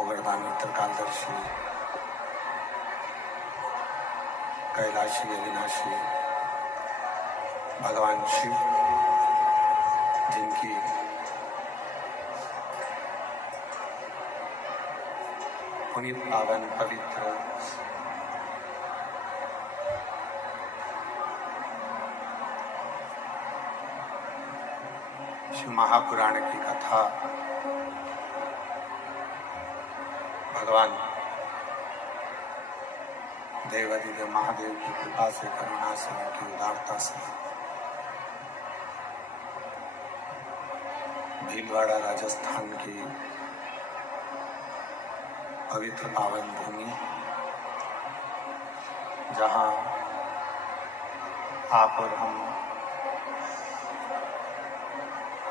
ओगरदानी त्रिकालदर्शी कैलाशी अविनाशी भगवान शिव, जिनकी पुनीत पावन पवित्र शिव महापुराण की कथा भगवान देवादिदेव महादेव की कृपा से, करुणा से, उनकी उदारता से भीलवाड़ा राजस्थान की पवित्र पावन भूमि, जहां आप और हम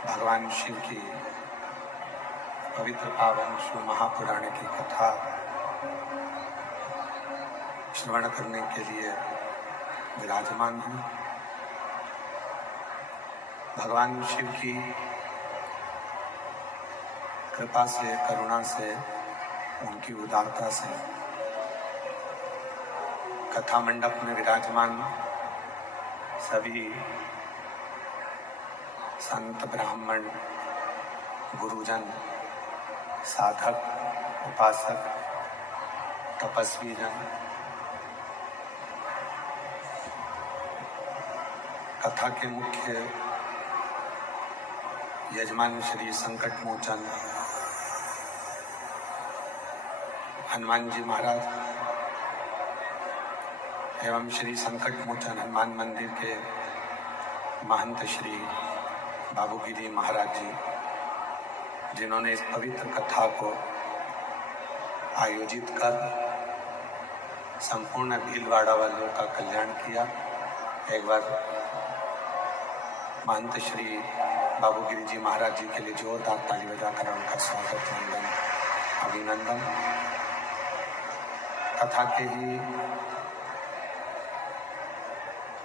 भगवान शिव की पवित्र पावन शिव महापुराण की कथा श्रवण करने के लिए विराजमान हैं। भगवान शिव की कृपा से, करुणा से, उनकी उदारता से कथा मंडप में विराजमान सभी संत, ब्राह्मण, गुरुजन, साधक, उपासक, तपस्वी जन, कथा के मुख्य यजमान श्री संकट मोचन हनुमान जी महाराज एवं श्री संकट मोचन हनुमान मंदिर के महंत श्री बाबूगिरी महाराज जी, जिन्होंने इस पवित्र कथा को आयोजित कर संपूर्ण भीलवाड़ा वालों का कल्याण किया। एक बार महंत श्री बाबूगिरी जी महाराज जी के लिए जोरदार ताली बजाकर उनका स्वागत, वंदन, अभिनंदन। कथा के ही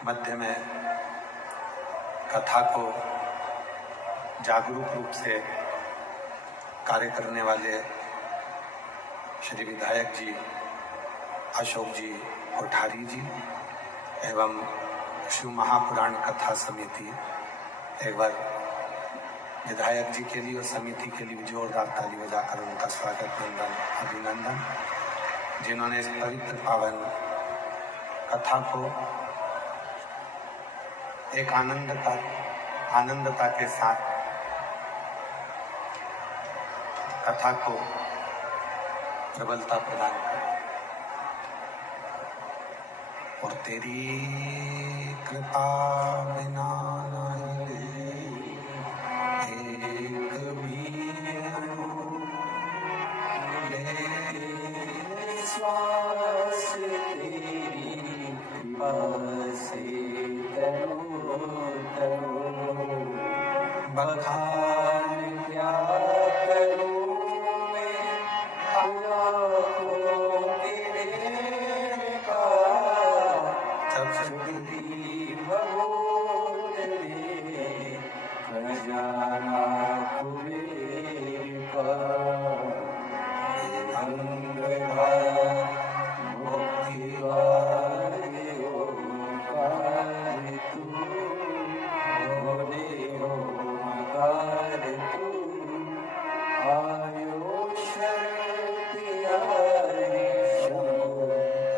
मध्य में कथा को जागरूक रूप से कार्य करने वाले श्री विधायक जी अशोक जी कोठारी जी एवं शिव महापुराण कथा समिति, एक बार विधायक जी के लिए और समिति के लिए जोरदार ताली बजाकर उनका स्वागत, वंदन, अभिनंदन, जिन्होंने इस पवित्र पावन कथा को एक आनंदता के साथ कथा को प्रबलता प्रदान करें। और तेरी कृपा बिना एक भी श्वास तेरी कृपा से बखान क्या करूं मैं आँखों तेरे का, तकदीर बहुत रे खजाना कुबेर का। अंगधार मुक्ति वाले ओंकार तू, भोले ओंकार तू, आयो शरण प्यारे शंभो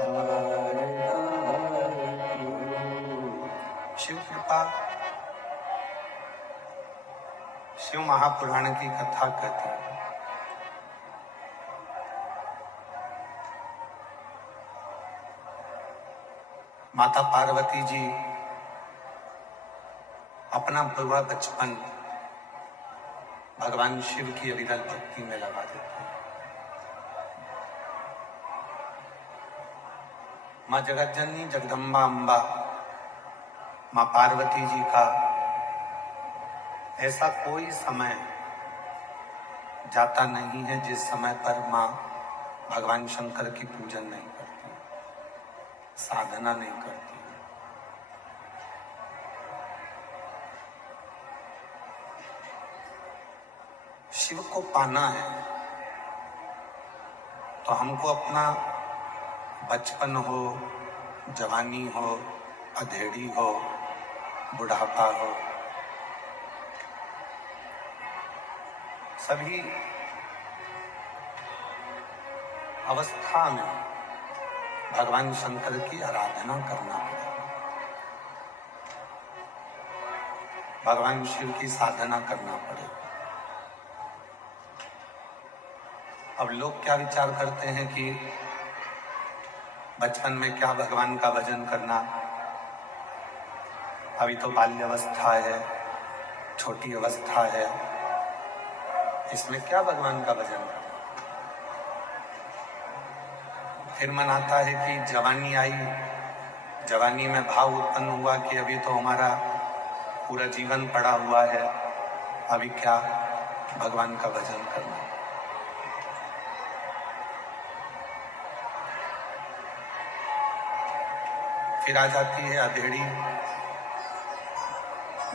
हारदार तू। शिव कृपा शिव महापुराण की कथा कहती है। माता पार्वती जी अपना पूरा बचपन भगवान शिव की अविरल भक्ति में लगा देते हैं। माँ जगतजननी जगदम्बा अम्बा माँ पार्वती जी का ऐसा कोई समय जाता नहीं है जिस समय पर माँ भगवान शंकर की पूजन नहीं करती, साधना नहीं करती। शिव को पाना है तो हमको अपना बचपन हो, जवानी हो, अधेड़ी हो, बुढ़ापा हो, सभी अवस्था में भगवान शंकर की आराधना करना पड़ेगा, भगवान शिव की साधना करना पड़ेगा। अब लोग क्या विचार करते हैं कि बचपन में क्या भगवान का भजन करना, अभी तो बाल्यावस्था है, छोटी अवस्था है, इसमें क्या भगवान का भजन करना। फिर मन आता है कि जवानी आई, जवानी में भाव उत्पन्न हुआ कि अभी तो हमारा पूरा जीवन पड़ा हुआ है, अभी क्या भगवान का भजन करना। फिर आ जाती है अधेड़ी,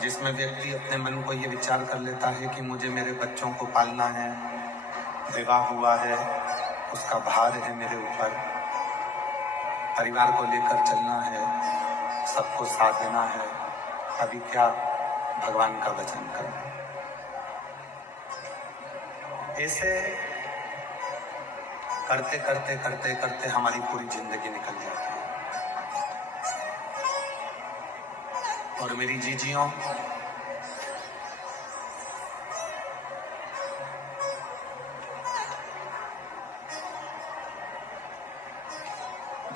जिसमें व्यक्ति अपने मन को ये विचार कर लेता है कि मुझे मेरे बच्चों को पालना है, विवाह हुआ है, उसका भार है मेरे ऊपर, परिवार को लेकर चलना है, सबको साथ देना है, अभी क्या भगवान का भजन करना। ऐसे करते करते करते करते हमारी पूरी जिंदगी निकल जाती है। और मेरी जीजियों,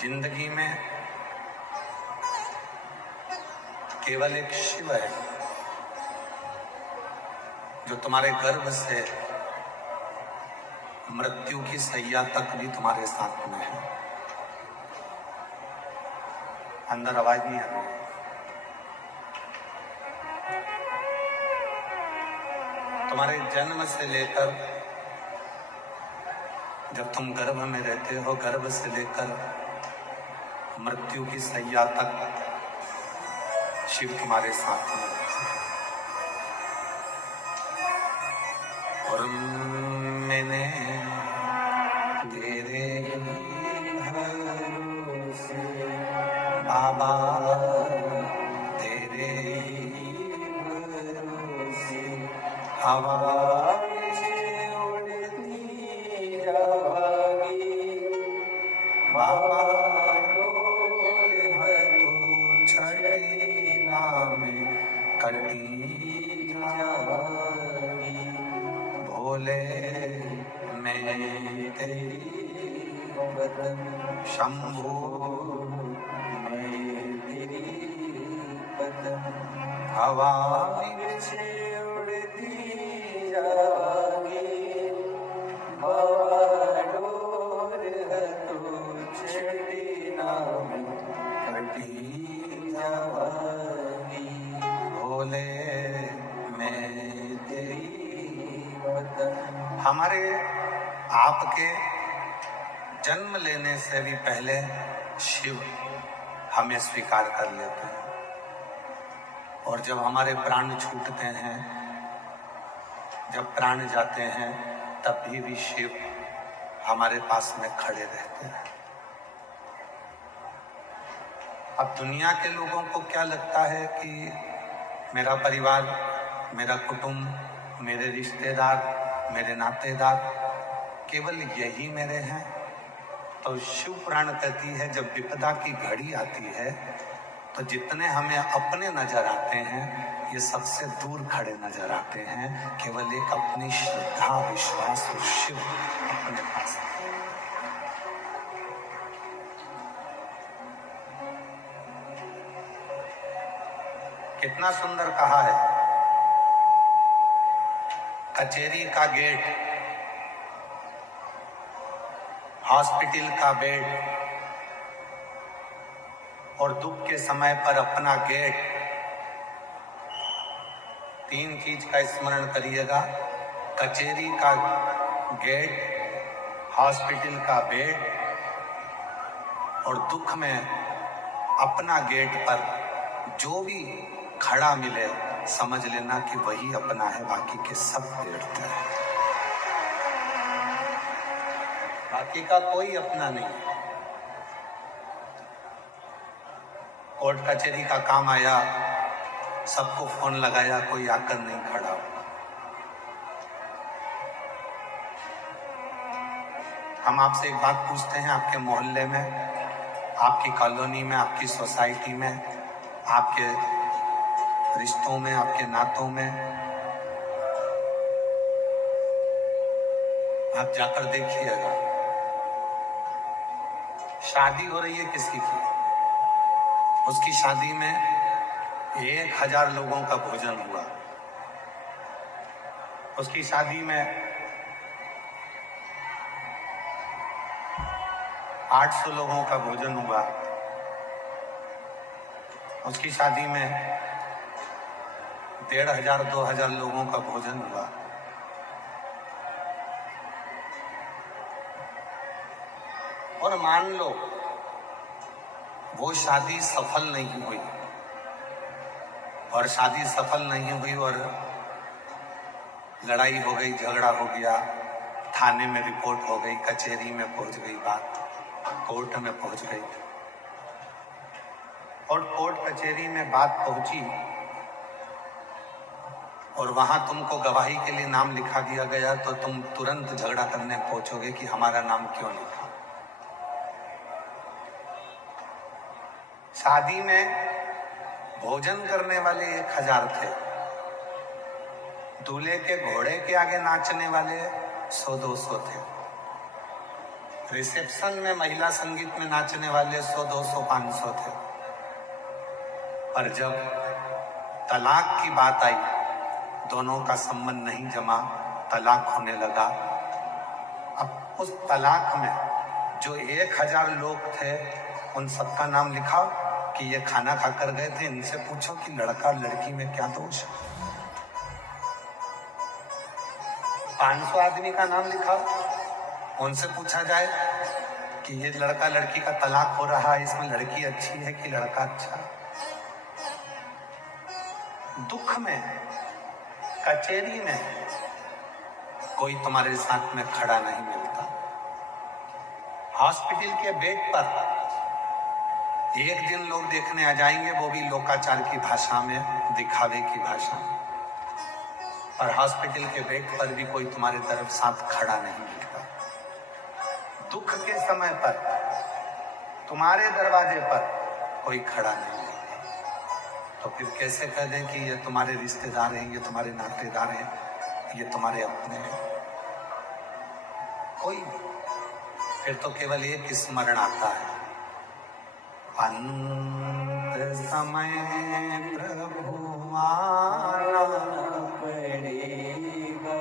जिंदगी में केवल एक शिव है जो तुम्हारे गर्भ से मृत्यु की सैया तक भी तुम्हारे साथ में है। अंदर आवाज नहीं आ रही। तुम्हारे जन्म से लेकर जब तुम गर्भ में रहते हो, गर्भ से लेकर मृत्यु की सैया तक शिव तुम्हारे साथ में रहते हैं। और मैंने तेरे भरोसे बाबा तेरे भरोसे हवा मुझे उड़ती जागी बाबा डोर है तो छड़ी नाम कटी जागी भोले मैं तेरी बदन शंभु मैं तेरी बदन हवा मुझे उड़ती जागी बाबा डोर है तो छड़ी नाम कटी जागी भोले मैं तेरी बदन। हमारे आपके जन्म लेने से भी पहले शिव हमें स्वीकार कर लेते हैं, और जब हमारे प्राण छूटते हैं, जब प्राण जाते हैं, तब भी शिव हमारे पास में खड़े रहते हैं। अब दुनिया के लोगों को क्या लगता है कि मेरा परिवार, मेरा कुटुंब, मेरे रिश्तेदार, मेरे नातेदार केवल यही मेरे हैं। तो शिव पुराण कहती है जब विपदा की घड़ी आती है तो जितने हमें अपने नजर आते हैं ये सबसे दूर खड़े नजर आते हैं। केवल एक अपनी श्रद्धा, विश्वास और शिव अपने पास है। कितना सुंदर कहा है, कचेरी का गेट, हॉस्पिटल का बेड और दुख के समय पर अपना गेट, तीन चीज का स्मरण करिएगा। कचेरी का गेट, हॉस्पिटल का बेड और दुख में अपना गेट पर जो भी खड़ा मिले समझ लेना कि वही अपना है, बाकी के सब व्यर्थ है। बाकी का कोई अपना नहीं। कोर्ट कचहरी का काम आया, सबको फोन लगाया, कोई आकर नहीं खड़ा। हम आपसे एक बात पूछते हैं, आपके मोहल्ले में, आपकी कॉलोनी में, आपकी सोसाइटी में, आपके रिश्तों में, आपके नातों में आप जाकर देखिएगा, शादी हो रही है किसी की, उसकी शादी में 1000 लोगों का भोजन हुआ, उसकी शादी में 800 लोगों का भोजन हुआ, उसकी शादी में 1500-2000 लोगों का भोजन हुआ। और मान लो वो शादी सफल नहीं हुई, और शादी सफल नहीं हुई और लड़ाई हो गई, झगड़ा हो गया, थाने में रिपोर्ट हो गई, कचहरी में पहुंच गई बात, कोर्ट में पहुंच गई, और कोर्ट कचहरी में बात पहुंची और वहां तुमको गवाही के लिए नाम लिखा दिया गया, तो तुम तुरंत झगड़ा करने पहुंचोगे कि हमारा नाम क्यों लिखा। शादी में भोजन करने वाले 1000 थे, दूल्हे के घोड़े के आगे नाचने वाले 100-200 थे। रिसेप्शन में महिला संगीत में नाचने वाले 100, 200, 500 थे, पर जब तलाक की बात आई, दोनों का संबंध नहीं जमा, तलाक होने लगा। अब उस तलाक में जो 1000 लोग थे, उन सबका नाम लिखाओ कि ये खाना खाकर गए थे, इनसे पूछो कि लड़का लड़की में क्या दोष है। 500 आदमी का नाम लिखाओ, उनसे पूछा जाए कि ये लड़का लड़की का तलाक हो रहा है, इसमें लड़की अच्छी है कि लड़का अच्छा। दुख में, कचेरी में कोई तुम्हारे साथ में खड़ा नहीं मिलता। हॉस्पिटल के बेड पर एक दिन लोग देखने आ जाएंगे, वो भी लोकाचार की भाषा में, दिखावे की भाषा में, और हॉस्पिटल के बेड पर भी कोई तुम्हारे तरफ साथ खड़ा नहीं मिलता। दुख के समय पर तुम्हारे दरवाजे पर कोई खड़ा नहीं मिलता, तो फिर कैसे कह दें कि ये तुम्हारे रिश्तेदार हैं, ये तुम्हारे नातेदार हैं, ये तुम्हारे अपने हैं? कोई नहीं। फिर तो केवल एक स्मरण आता है, अंत समय प्रभु आना पड़ेगा,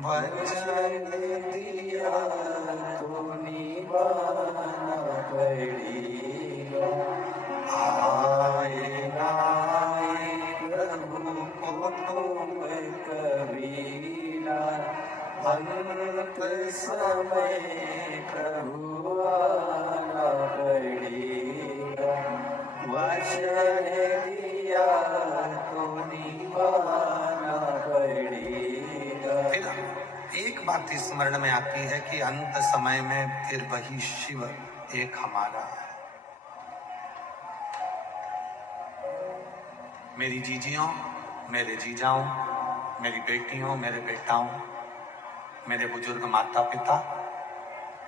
वचन दिया तो निभाना पड़ेगा। आए ना आए प्रभु को तुम कभी ना, अंत समय प्रभु आना पड़ेगा। वचन दिया तो निभाना पड़ेगा। फिर एक बात स्मरण में आती है कि अंत समय में फिर वही शिव एक हमारा है। मेरी जीजियों, मेरे जीजाओं, मेरी बेटियों, मेरे बेटाओं, मेरे बुजुर्ग माता पिता,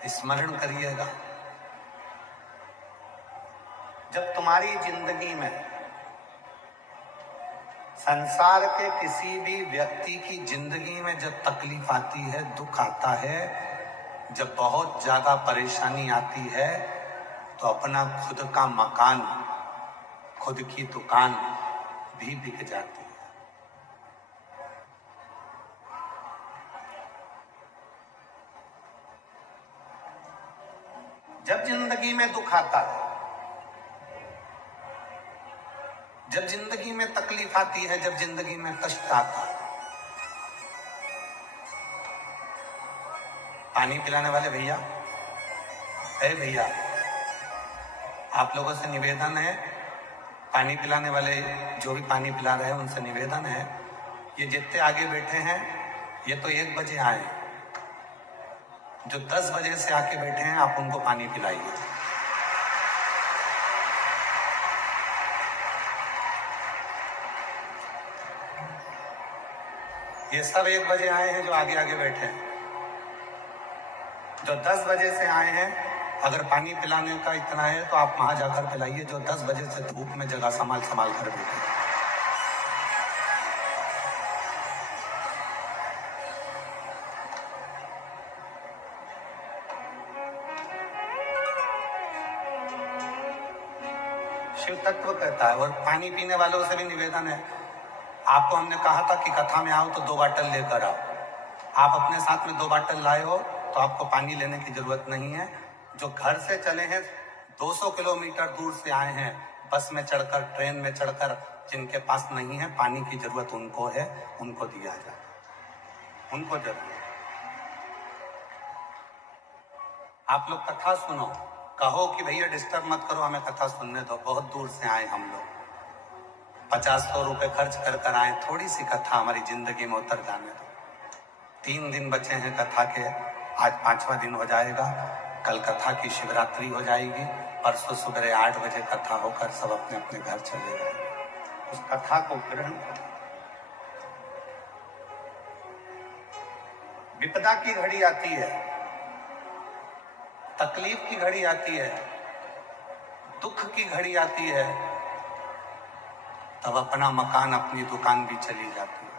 स्मरण करिएगा, जब तुम्हारी जिंदगी में, संसार के किसी भी व्यक्ति की जिंदगी में जब तकलीफ आती है, दुख आता है, जब बहुत ज्यादा परेशानी आती है, तो अपना खुद का मकान, खुद की दुकान भी बिक जाती है। जब जिंदगी में दुख आता है, जब जिंदगी में तकलीफ आती है, जब जिंदगी में कष्ट आता है, पानी पिलाने वाले भैया, अरे भैया, आप लोगों से निवेदन है, पानी पिलाने वाले जो भी पानी पिला रहे हैं उनसे निवेदन है, ये जितने आगे बैठे हैं, ये तो 1 बजे आए, जो 10 बजे से आके बैठे हैं, आप उनको पानी पिलाइए। ये सब 1 बजे आए हैं जो आगे आगे बैठे हैं। जो 10 बजे से आए हैं, अगर पानी पिलाने का इतना है तो आप वहां जाकर पिलाइए, जो 10 बजे से धूप में जगह संभाल संभाल कर बैठे। शिव तत्व कहता है। और पानी पीने वालों से भी निवेदन है, आपको हमने कहा था कि कथा में आओ तो 2 बाटल लेकर आओ। आप अपने साथ में 2 बाटल लाए हो तो आपको पानी लेने की जरूरत नहीं है। जो घर से चले हैं, 200 किलोमीटर दूर से आए हैं, बस में चढ़कर, ट्रेन में चढ़कर, जिनके पास नहीं है, पानी की जरूरत उनको है, उनको दिया जाए, उनको जरूरत। आप लोग कथा सुनो, कहो कि भैया डिस्टर्ब मत करो, हमें कथा सुनने दो, बहुत दूर से आए हम लोग, 50-100 रुपए खर्च कर कर आए, थोड़ी सी कथा हमारी जिंदगी में उतर जाने दो। 3 दिन बचे हैं कथा के, आज 5वां दिन हो जाएगा, कल कथा की शिवरात्रि हो जाएगी, परसों सुबह 8 बजे कथा होकर सब अपने अपने घर चले गए। उस कथा को ग्रहण करो। विपदा की घड़ी आती है, तकलीफ की घड़ी आती है, दुख की घड़ी आती है, तब अपना मकान, अपनी दुकान भी चली जाती है,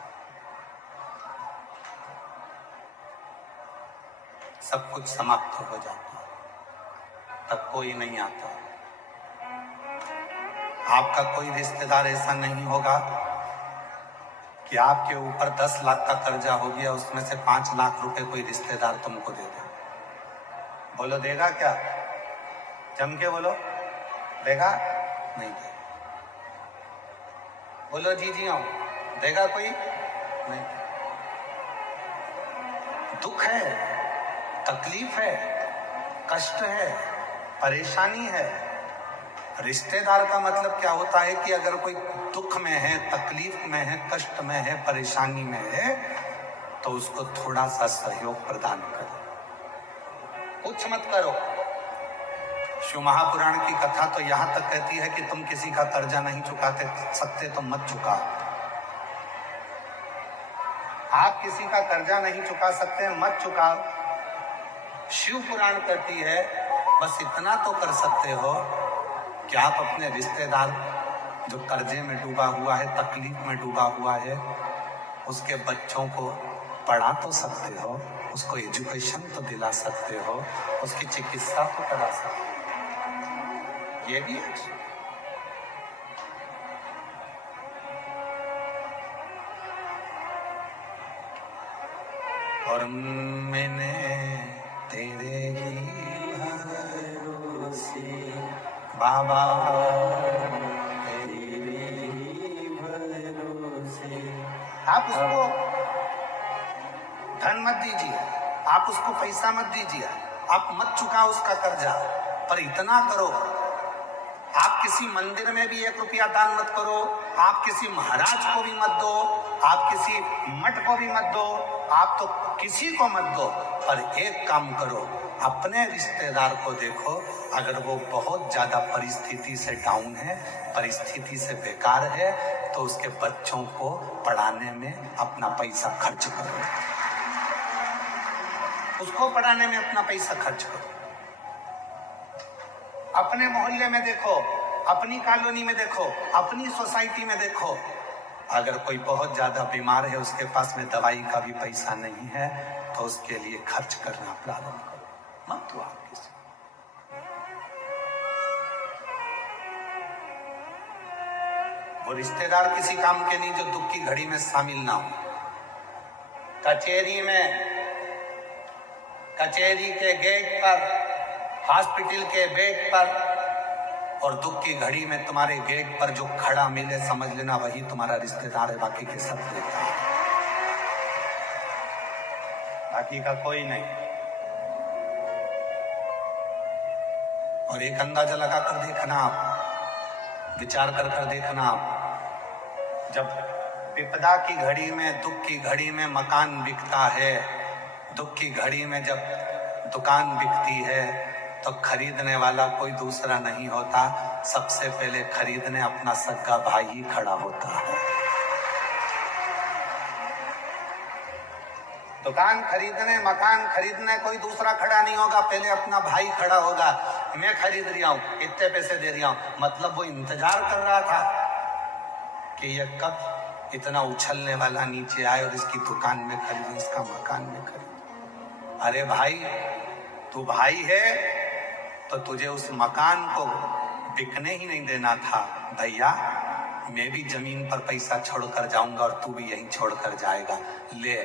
सब कुछ समाप्त हो जाता है। तब कोई नहीं आता। आपका कोई रिश्तेदार ऐसा नहीं होगा कि आपके ऊपर 10 लाख का कर्जा हो गया, उसमें से 5 लाख रुपए कोई रिश्तेदार तुमको दे दे। बोलो देगा क्या? जम के बोलो, देगा? नहीं देगा। बोलो जी जी आओ, देगा कोई? नहीं। दुख है, तकलीफ है, कष्ट है, परेशानी है। रिश्तेदार का मतलब क्या होता है कि अगर कोई दुख में है, तकलीफ में है, कष्ट में है, परेशानी में है, तो उसको थोड़ा सा सहयोग प्रदान करो, कुछ मत करो। शिव महापुराण की कथा तो यहां तक कहती है कि तुम किसी का कर्जा नहीं चुकाते सकते तो मत चुकाओ। आप किसी का कर्जा नहीं चुका सकते, मत चुकाओ। शिव पुराण कहती है बस इतना तो कर सकते हो कि आप अपने रिश्तेदार जो कर्जे में डूबा हुआ है, तकलीफ में डूबा हुआ है, उसके बच्चों को पढ़ा तो सकते हो, उसको एजुकेशन तो दिला सकते हो, उसकी चिकित्सा तो करा सकते हो। ये भी है। और मैंने तेरे ही भरोसे बाबा, तेरे ही भरोसे। आप उसको धन मत दीजिए, आप उसको पैसा मत दीजिए, आप मत चुकाओ उसका कर्जा, पर इतना करो, आप किसी मंदिर में भी 1 रुपया दान मत करो, आप किसी महाराज को भी मत दो, आप किसी मठ को भी मत दो, आप तो किसी को मत दो, पर एक काम करो, अपने रिश्तेदार को देखो, अगर वो बहुत ज्यादा परिस्थिति से डाउन है, परिस्थिति से बेकार है, तो उसके बच्चों को पढ़ाने में अपना पैसा खर्च करो, उसको पढ़ाने में अपना पैसा खर्च करो। अपने मोहल्ले में देखो, अपनी कॉलोनी में देखो, अपनी सोसाइटी में देखो, अगर कोई बहुत ज्यादा बीमार है, उसके पास में दवाई का भी पैसा नहीं है, तो उसके लिए खर्च करना प्रारंभ करो, मत दो आप किसी। वो रिश्तेदार किसी काम के नहीं जो दुख की घड़ी में शामिल ना हो। कचेरी के गेट पर, हॉस्पिटल के बेड पर, और दुख की घड़ी में तुम्हारे गेट पर जो खड़ा मिले, समझ लेना वही तुम्हारा रिश्तेदार है, बाकी के सब देता है, बाकी का कोई नहीं। और एक अंदाजा लगा कर देखना, आप विचार कर कर देखना, आप जब विपदा की घड़ी में, दुख की घड़ी में मकान बिकता है, दुख की घड़ी में जब दुकान बिकती है, तो खरीदने वाला कोई दूसरा नहीं होता, सबसे पहले खरीदने अपना सगा भाई ही खड़ा होता है। दुकान खरीदने, मकान खरीदने कोई दूसरा खड़ा नहीं होगा, पहले अपना भाई खड़ा होगा। मैं खरीद रहा हूं, इतने पैसे दे रहा हूं, मतलब वो इंतजार कर रहा था कि ये कब इतना उछलने वाला नीचे आए और इसकी दुकान में खरीदूं, इसका मकान में खरीदूं। अरे भाई, तू भाई है तो तुझे उस मकान को बिकने ही नहीं देना था भैया। मैं भी जमीन पर पैसा छोड़कर जाऊंगा और तू भी यहीं छोड़कर जाएगा। ले,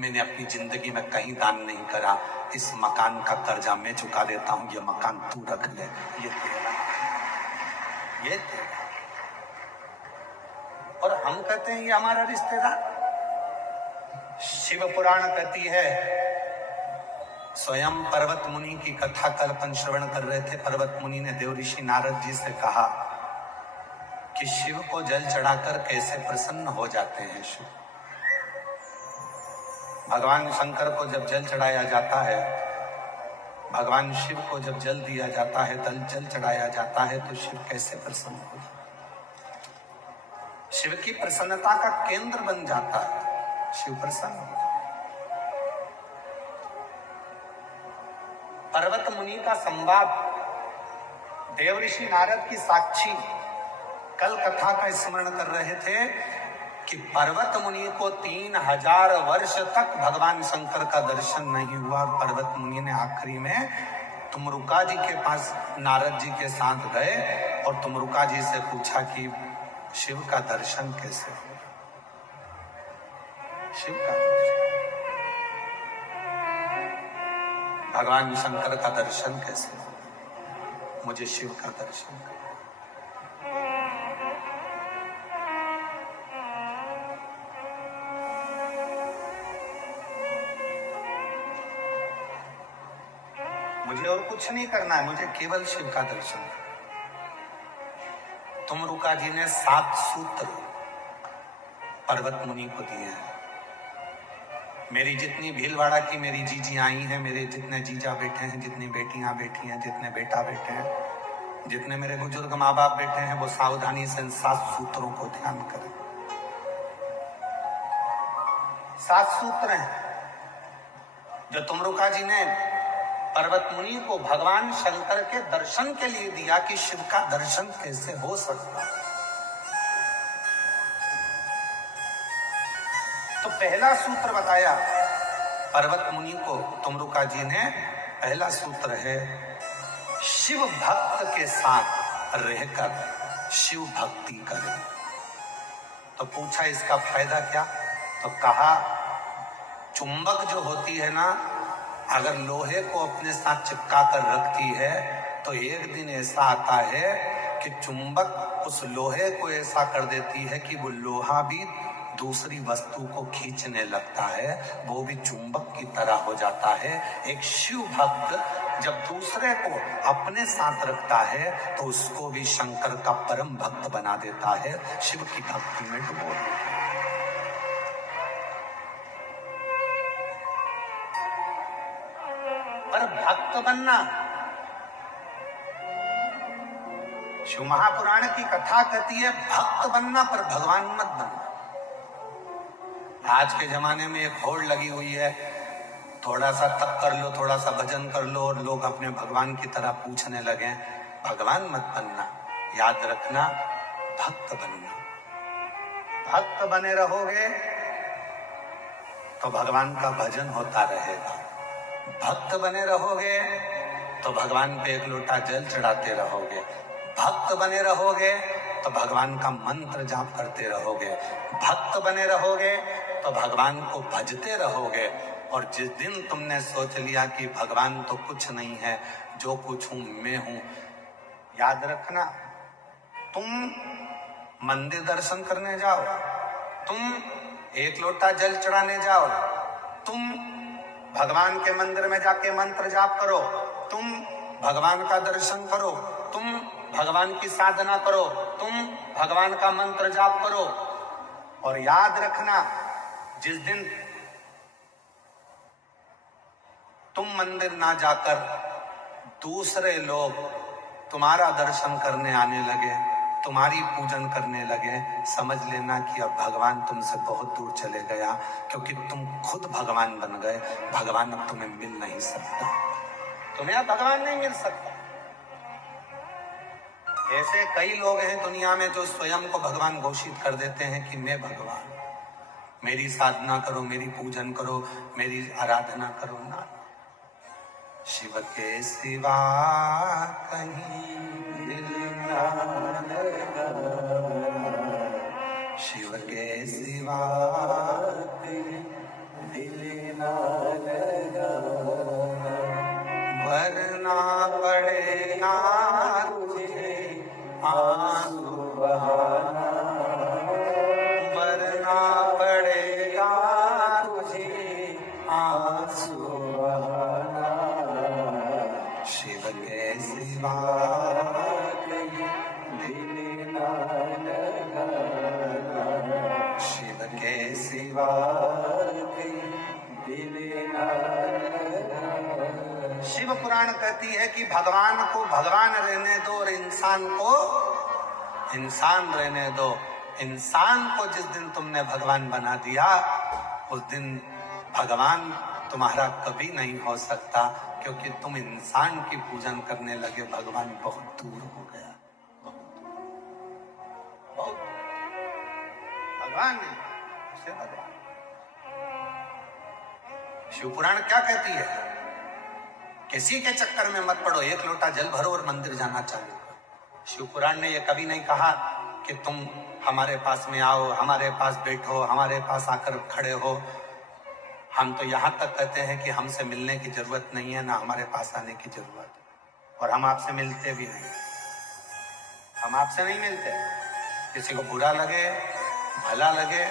मैंने अपनी जिंदगी में कहीं दान नहीं करा, इस मकान का कर्जा मैं चुका देता हूं, ये मकान तू रख ले, ये तेरा, ये तेरा। और हम कहते हैं ये हमारा रिश्तेदार। शिव पुराण कहती है, स्वयं पर्वत मुनि की कथा कल्पन श्रवण कर रहे थे, पर्वत मुनि ने देव ऋषि नारद जी से कहा कि शिव को जल चढ़ाकर कैसे प्रसन्न हो जाते हैं शिव। भगवान शंकर को जब जल चढ़ाया जाता है, भगवान शिव को जब जल दिया जाता है, जल चढ़ाया जाता है, तो शिव कैसे प्रसन्न हो जाता है, शिव की प्रसन्नता का केंद्र बन जाता है, शिव प्रसन्न हो जाता है। पर्वत मुनि का संवाद, देव ऋषि नारद की साक्षी कल कथा का स्मरण कर रहे थे कि पर्वत मुनि को 3000 वर्ष तक भगवान शंकर का दर्शन नहीं हुआ, और पर्वत मुनि ने आखिरी में तुमरुका जी के पास नारद जी के साथ गए और तुमरुका जी से पूछा कि शिव का दर्शन कैसे हो, शिव का दर्शन, भगवान शंकर का दर्शन कैसे हो, मुझे शिव का दर्शन करो। मुझे और कुछ नहीं करना है, मुझे केवल शिव का दर्शन। तुमरुका जी ने 7 सूत्र पर्वत मुनि को दिए हैं। मेरी जितनी भीलवाड़ा की मेरी जीजी आई हैं, मेरे जितने जीजा बैठे हैं, जितनी बेटियां बैठी हैं, जितने बेटा बैठे हैं, जितने मेरे बुजुर्ग माँ बाप बैठे हैं, वो सावधानी से इन 7 सूत्रों को ध्यान करें। 7 सूत्र हैं जो तुमरुका जी ने पर्वत मुनि को भगवान शंकर के दर्शन के लिए दिया कि शिव का दर्शन कैसे हो सकता। तो पहला सूत्र बताया पर्वत मुनि को तुमरुका जी ने, पहला सूत्र है शिव भक्त के साथ रहकर शिव भक्ति करें। तो पूछा इसका फायदा क्या, तो कहा चुंबक जो होती है ना, अगर लोहे को अपने साथ चिपका कर रखती है तो एक दिन ऐसा आता है कि चुंबक उस लोहे को ऐसा कर देती है कि वो लोहा भी दूसरी वस्तु को खींचने लगता है, वो भी चुंबक की तरह हो जाता है। एक शिव भक्त जब दूसरे को अपने साथ रखता है तो उसको भी शंकर का परम भक्त बना देता है, शिव की भक्ति में डुबो देता है। पर भक्त बनना, शिव महापुराण की कथा कहती है भक्त बनना पर भगवान मत बनना। आज के जमाने में एक होड़ लगी हुई है, थोड़ा सा तप कर लो, थोड़ा सा भजन कर लो और लोग अपने भगवान की तरह पूछने लगे। भगवान मत बनना, याद रखना भक्त बनना। भक्त बने रहोगे तो भगवान का भजन होता रहेगा, भक्त बने रहोगे तो भगवान पे एक लोटा जल चढ़ाते रहोगे, भक्त बने रहोगे तो भगवान का मंत्र जाप करते रहोगे, भक्त बने रहोगे तो भगवान को भजते रहोगे। और जिस दिन तुमने सोच लिया कि भगवान तो कुछ नहीं है, जो कुछ हूं मैं हूं, याद रखना तुम मंदिर दर्शन करने जाओ, तुम एक लोटा जल चढ़ाने जाओ, तुम भगवान के मंदिर में जाके मंत्र जाप करो, तुम भगवान का दर्शन करो, तुम भगवान की साधना करो, तुम भगवान का मंत्र जाप करो। और याद रखना जिस दिन तुम मंदिर ना जाकर दूसरे लोग तुम्हारा दर्शन करने आने लगे, तुम्हारी पूजन करने लगे, समझ लेना कि अब भगवान तुमसे बहुत दूर चले गया, क्योंकि तुम खुद भगवान बन गए। भगवान अब तुम्हें मिल नहीं सकता, तुम्हें अब भगवान नहीं मिल सकता। ऐसे कई लोग हैं दुनिया में जो स्वयं को भगवान घोषित कर देते हैं कि मैं भगवान, मेरी साधना करो, मेरी पूजन करो, मेरी आराधना करो। ना, शिव के सिवा कहीं दिल ना लगाना, शिव के सिवा कहीं दिल ना लगाना, वरना पड़ेगा तुझे आंसू बहाना, वरना पड़ेगा तुझे आंसू बहाना, शिव के सिवा कहीं दिल ना लगाना, शिव के सिवा कहीं दिल ना लगाना। शिव पुराण कहती है कि भगवान को भगवान रहने दो और इंसान को इंसान रहने दो। इंसान को जिस दिन तुमने भगवान बना दिया, उस दिन भगवान तुम्हारा कभी नहीं हो सकता, क्योंकि तुम इंसान की पूजन करने लगे। भगवान बहुत दूर हो गया, बहुत भगवान नहीं, भगवान। शिव पुराण क्या कहती है किसी के चक्कर में मत पड़ो, एक लोटा जल भरो और मंदिर जाना चालू करो। शिव पुराण ने यह कभी नहीं कहा कि तुम हमारे पास में आओ, हमारे पास बैठो, हमारे पास आकर खड़े हो। हम तो यहाँ तक कहते हैं कि हमसे मिलने की जरूरत नहीं है, ना हमारे पास आने की जरूरत है, और हम आपसे मिलते भी नहीं। हम आपसे नहीं मिलते। किसी को बुरा लगे भला लगे,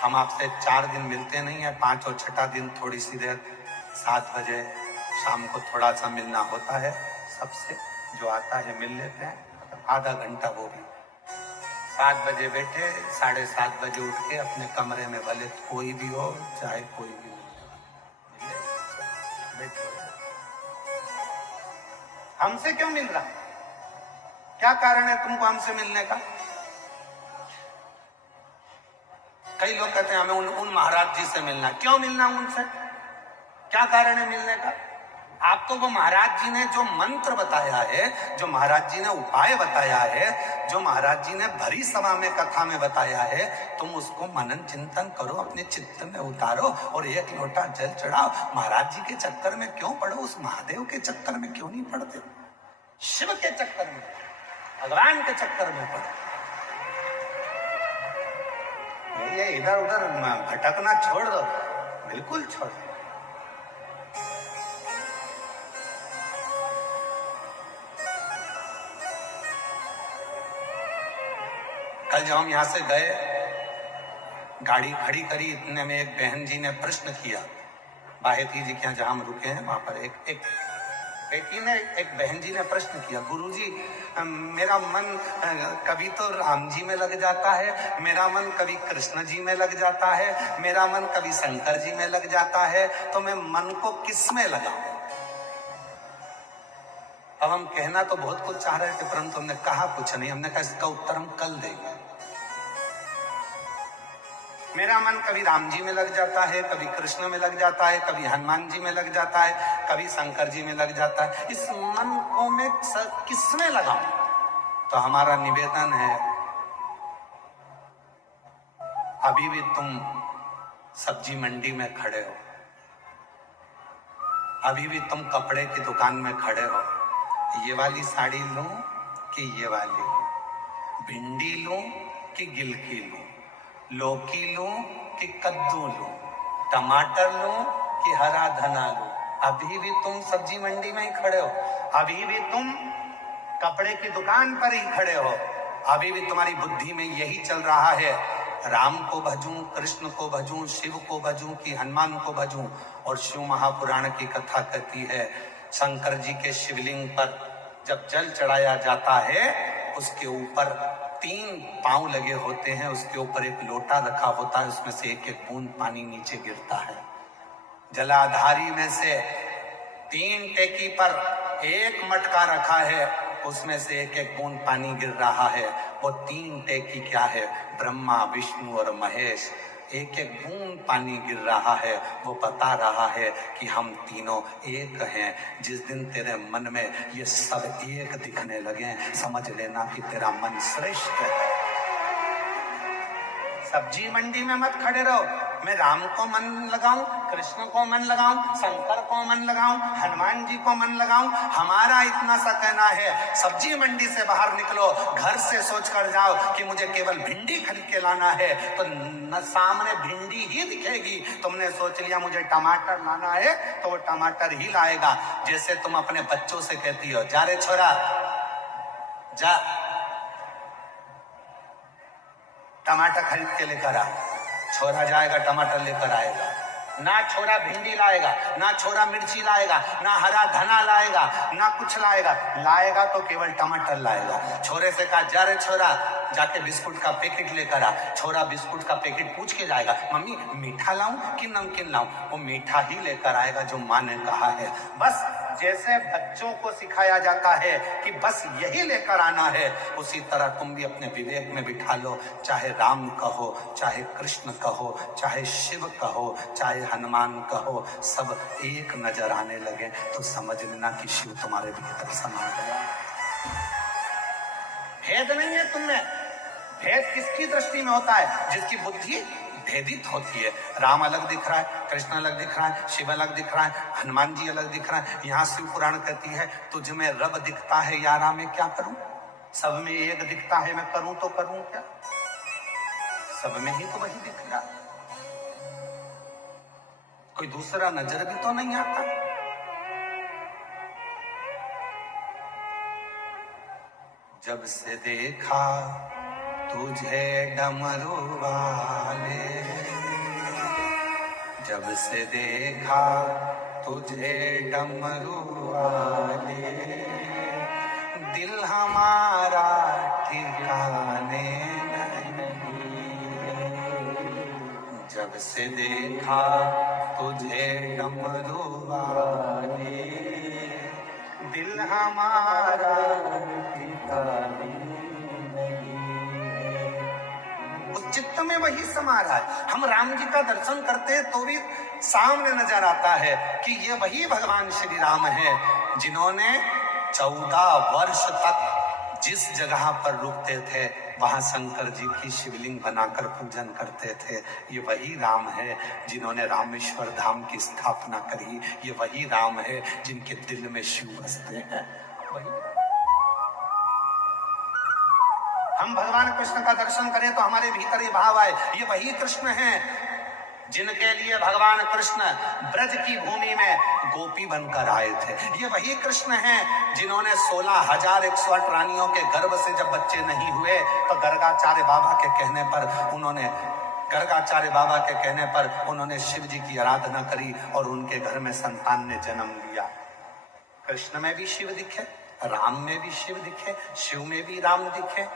हम आपसे 4 दिन मिलते नहीं है, 5 और 6 दिन थोड़ी सी देर 7 बजे शाम को थोड़ा सा मिलना होता है। सबसे जो आता है मिल लेते हैं, आधा घंटा वो भी। 7 बजे बैठे, 7:30 बजे उठ के अपने कमरे में, भले कोई भी हो चाहे कोई भी हो, बैठो। हमसे क्यों मिल रहा? क्या कारण है तुमको हमसे मिलने का? कई लोग कहते हैं हमें उन महाराज जी से मिलना। क्यों मिलना उनसे? क्या कारण है मिलने का? आपको वो महाराज जी ने जो मंत्र बताया है, जो महाराज जी ने उपाय बताया है, जो महाराज जी ने भरी सभा में कथा में बताया है, तुम उसको मनन चिंतन करो, अपने चित्त में उतारो और एक लोटा जल चढ़ाओ। महाराज जी के चक्कर में क्यों पड़ो? उस महादेव के चक्कर में क्यों नहीं पड़ते? शिव के चक्कर में, भगवान के चक्कर में पड़ो। ये इधर उधर भटकना छोड़ दो, बिल्कुल छोड़ दो। कल जब हम यहां से गए, गाड़ी खड़ी करी, इतने में एक बहन जी ने प्रश्न किया। बाहेती जी के यहाँ जहां हम रुके हैं वहां पर एक बेटी ने, एक बहन जी ने प्रश्न किया, गुरुजी मेरा मन कभी तो राम जी में लग जाता है, मेरा मन कभी कृष्ण जी में लग जाता है, मेरा मन कभी शंकर जी में लग जाता है, तो मैं मन को किस में लगाऊं? अब हम कहना तो बहुत कुछ चाह रहे थे, परंतु हमने कहा कुछ नहीं। हमने कहा इसका उत्तर हम कल देंगे। मेरा मन कभी राम जी में लग जाता है, कभी कृष्ण में लग जाता है, कभी हनुमान जी में लग जाता है, कभी शंकर जी में लग जाता है। इस मन को मैं किसमें लगाऊं? तो हमारा निवेदन है, अभी भी तुम सब्जी मंडी में खड़े हो, अभी भी तुम कपड़े की दुकान में खड़े हो, ये वाली साड़ी लूं कि ये वाली लूं, भिंडी लूं कि गिलकी लूं, लौकी लूं कि कद्दू लूं, टमाटर लूं कि हरा धना लूं, अभी भी तुम सब्जी मंडी में ही खड़े हो, अभी भी तुम कपड़े की दुकान पर ही खड़े हो, अभी भी तुम्हारी बुद्धि में यही चल रहा है, राम को भजूं, कृष्ण को भजूं, शिव को भजूं कि हनुमान को भजूं। और शिव महापुराण की कथा कहती है, शंकर जी के शिवलिंग पर जब जल चढ़ाया जाता है, उसके ऊपर 3 पांव लगे होते हैं, उसके ऊपर एक लोटा रखा होता है, उसमें से एक एक बूंद पानी नीचे गिरता है। जलाधारी में से 3 टेकी पर एक मटका रखा है, उसमें से एक एक बूंद पानी गिर रहा है। वो 3 टेकी क्या है? ब्रह्मा, विष्णु और महेश। एक एक बूंद पानी गिर रहा है, वो बता रहा है कि हम तीनों एक हैं। जिस दिन तेरे मन में ये सब एक दिखने लगे, समझ लेना कि तेरा मन श्रेष्ठ है। सब्जी मंडी में मत खड़े रहो, मैं राम को मन लगाऊं, कृष्ण को मन लगाऊं, शंकर को मन लगाऊं, हनुमान जी को मन लगाऊं। हमारा इतना सा कहना है, सब्जी मंडी से बाहर निकलो, घर से सोच कर जाओ कि मुझे केवल भिंडी खरीद के लाना है, तो न सामने भिंडी ही दिखेगी। तुमने सोच लिया मुझे टमाटर लाना है, तो वो टमाटर ही लाएगा। जैसे तुम अपने बच्चों से कहती हो, जा रे छोरा जा, टमाटर खरीद के लेकर आ। छोरा जाएगा टमाटर लेकर आएगा, ना छोरा भिंडी लाएगा, ना छोरा मिर्ची लाएगा, ना हरा धना लाएगा, ना कुछ लाएगा। लाएगा तो केवल टमाटर लाएगा। छोरे से कहा, जा रे छोरा, जाके बिस्कुट का पैकेट लेकर आ। छोरा बिस्कुट का पैकेट पूछ के जाएगा, मम्मी मीठा लाऊं कि नमकीन लाऊं? वो मीठा ही लेकर आएगा जो माँ ने कहा है। बस जैसे बच्चों को सिखाया जाता है कि बस यही लेकर आना है, उसी तरह तुम भी अपने विवेक में बिठा लो। चाहे राम कहो, चाहे कृष्ण कहो, चाहे शिव कहो, चाहे हनुमान कहो, सब एक नजर आने लगे तो समझ लेना कि शिव तुम्हारे भीतर समा गया। भेद नहीं है तुमने। भेद किसकी दृष्टि में होता है? जिसकी बुद्धि भेदित होती है। राम अलग दिख रहा है, कृष्ण अलग दिख रहा है, शिव अलग दिख रहा है, हनुमान जी अलग दिख रहा है। यहाँ शिव पुराण कहती है तुझ में रब दिखता है यारा, मैं क्या करूं? सब में एक दिखता है, मैं करूं तो करूं क्या? सब में ही तो वही दिख रहा, कोई दूसरा नजर भी तो नहीं आता। जब से देखा तुझे डमरू वाले, जब से देखा तुझे डमरू वाले, दिल हमारा ठिकाने नहीं। जब से देखा तुझे डमरू वाले, दिल हमारा ठिकाने नहीं। उस चित्त में वही समा रहा है। हम राम जी का दर्शन करते हैं तो भी सामने नजर आता है कि ये वही भगवान श्री राम है जिन्होंने 14 वर्ष तक जिस जगह पर रुकते थे वहां शंकर जी की शिवलिंग बनाकर पूजन करते थे। ये वही राम है जिन्होंने रामेश्वर धाम की स्थापना करी। ये वही राम है जिनके दिल में शिव बसते हैं। हम भगवान कृष्ण का दर्शन करें तो हमारे भीतर ये भाव आए, ये वही कृष्ण हैं जिनके लिए भगवान कृष्ण ब्रज की भूमि में गोपी बनकर आए थे। ये वही कृष्ण हैं जिन्होंने 16,108 रानियों के गर्भ से जब बच्चे नहीं हुए तो गर्गाचार्य बाबा के कहने पर उन्होंने शिव जी की आराधना करी और उनके घर में संतान ने जन्म लिया। कृष्ण में भी शिव दिखे, राम में भी शिव दिखे, शिव में भी राम दिखे,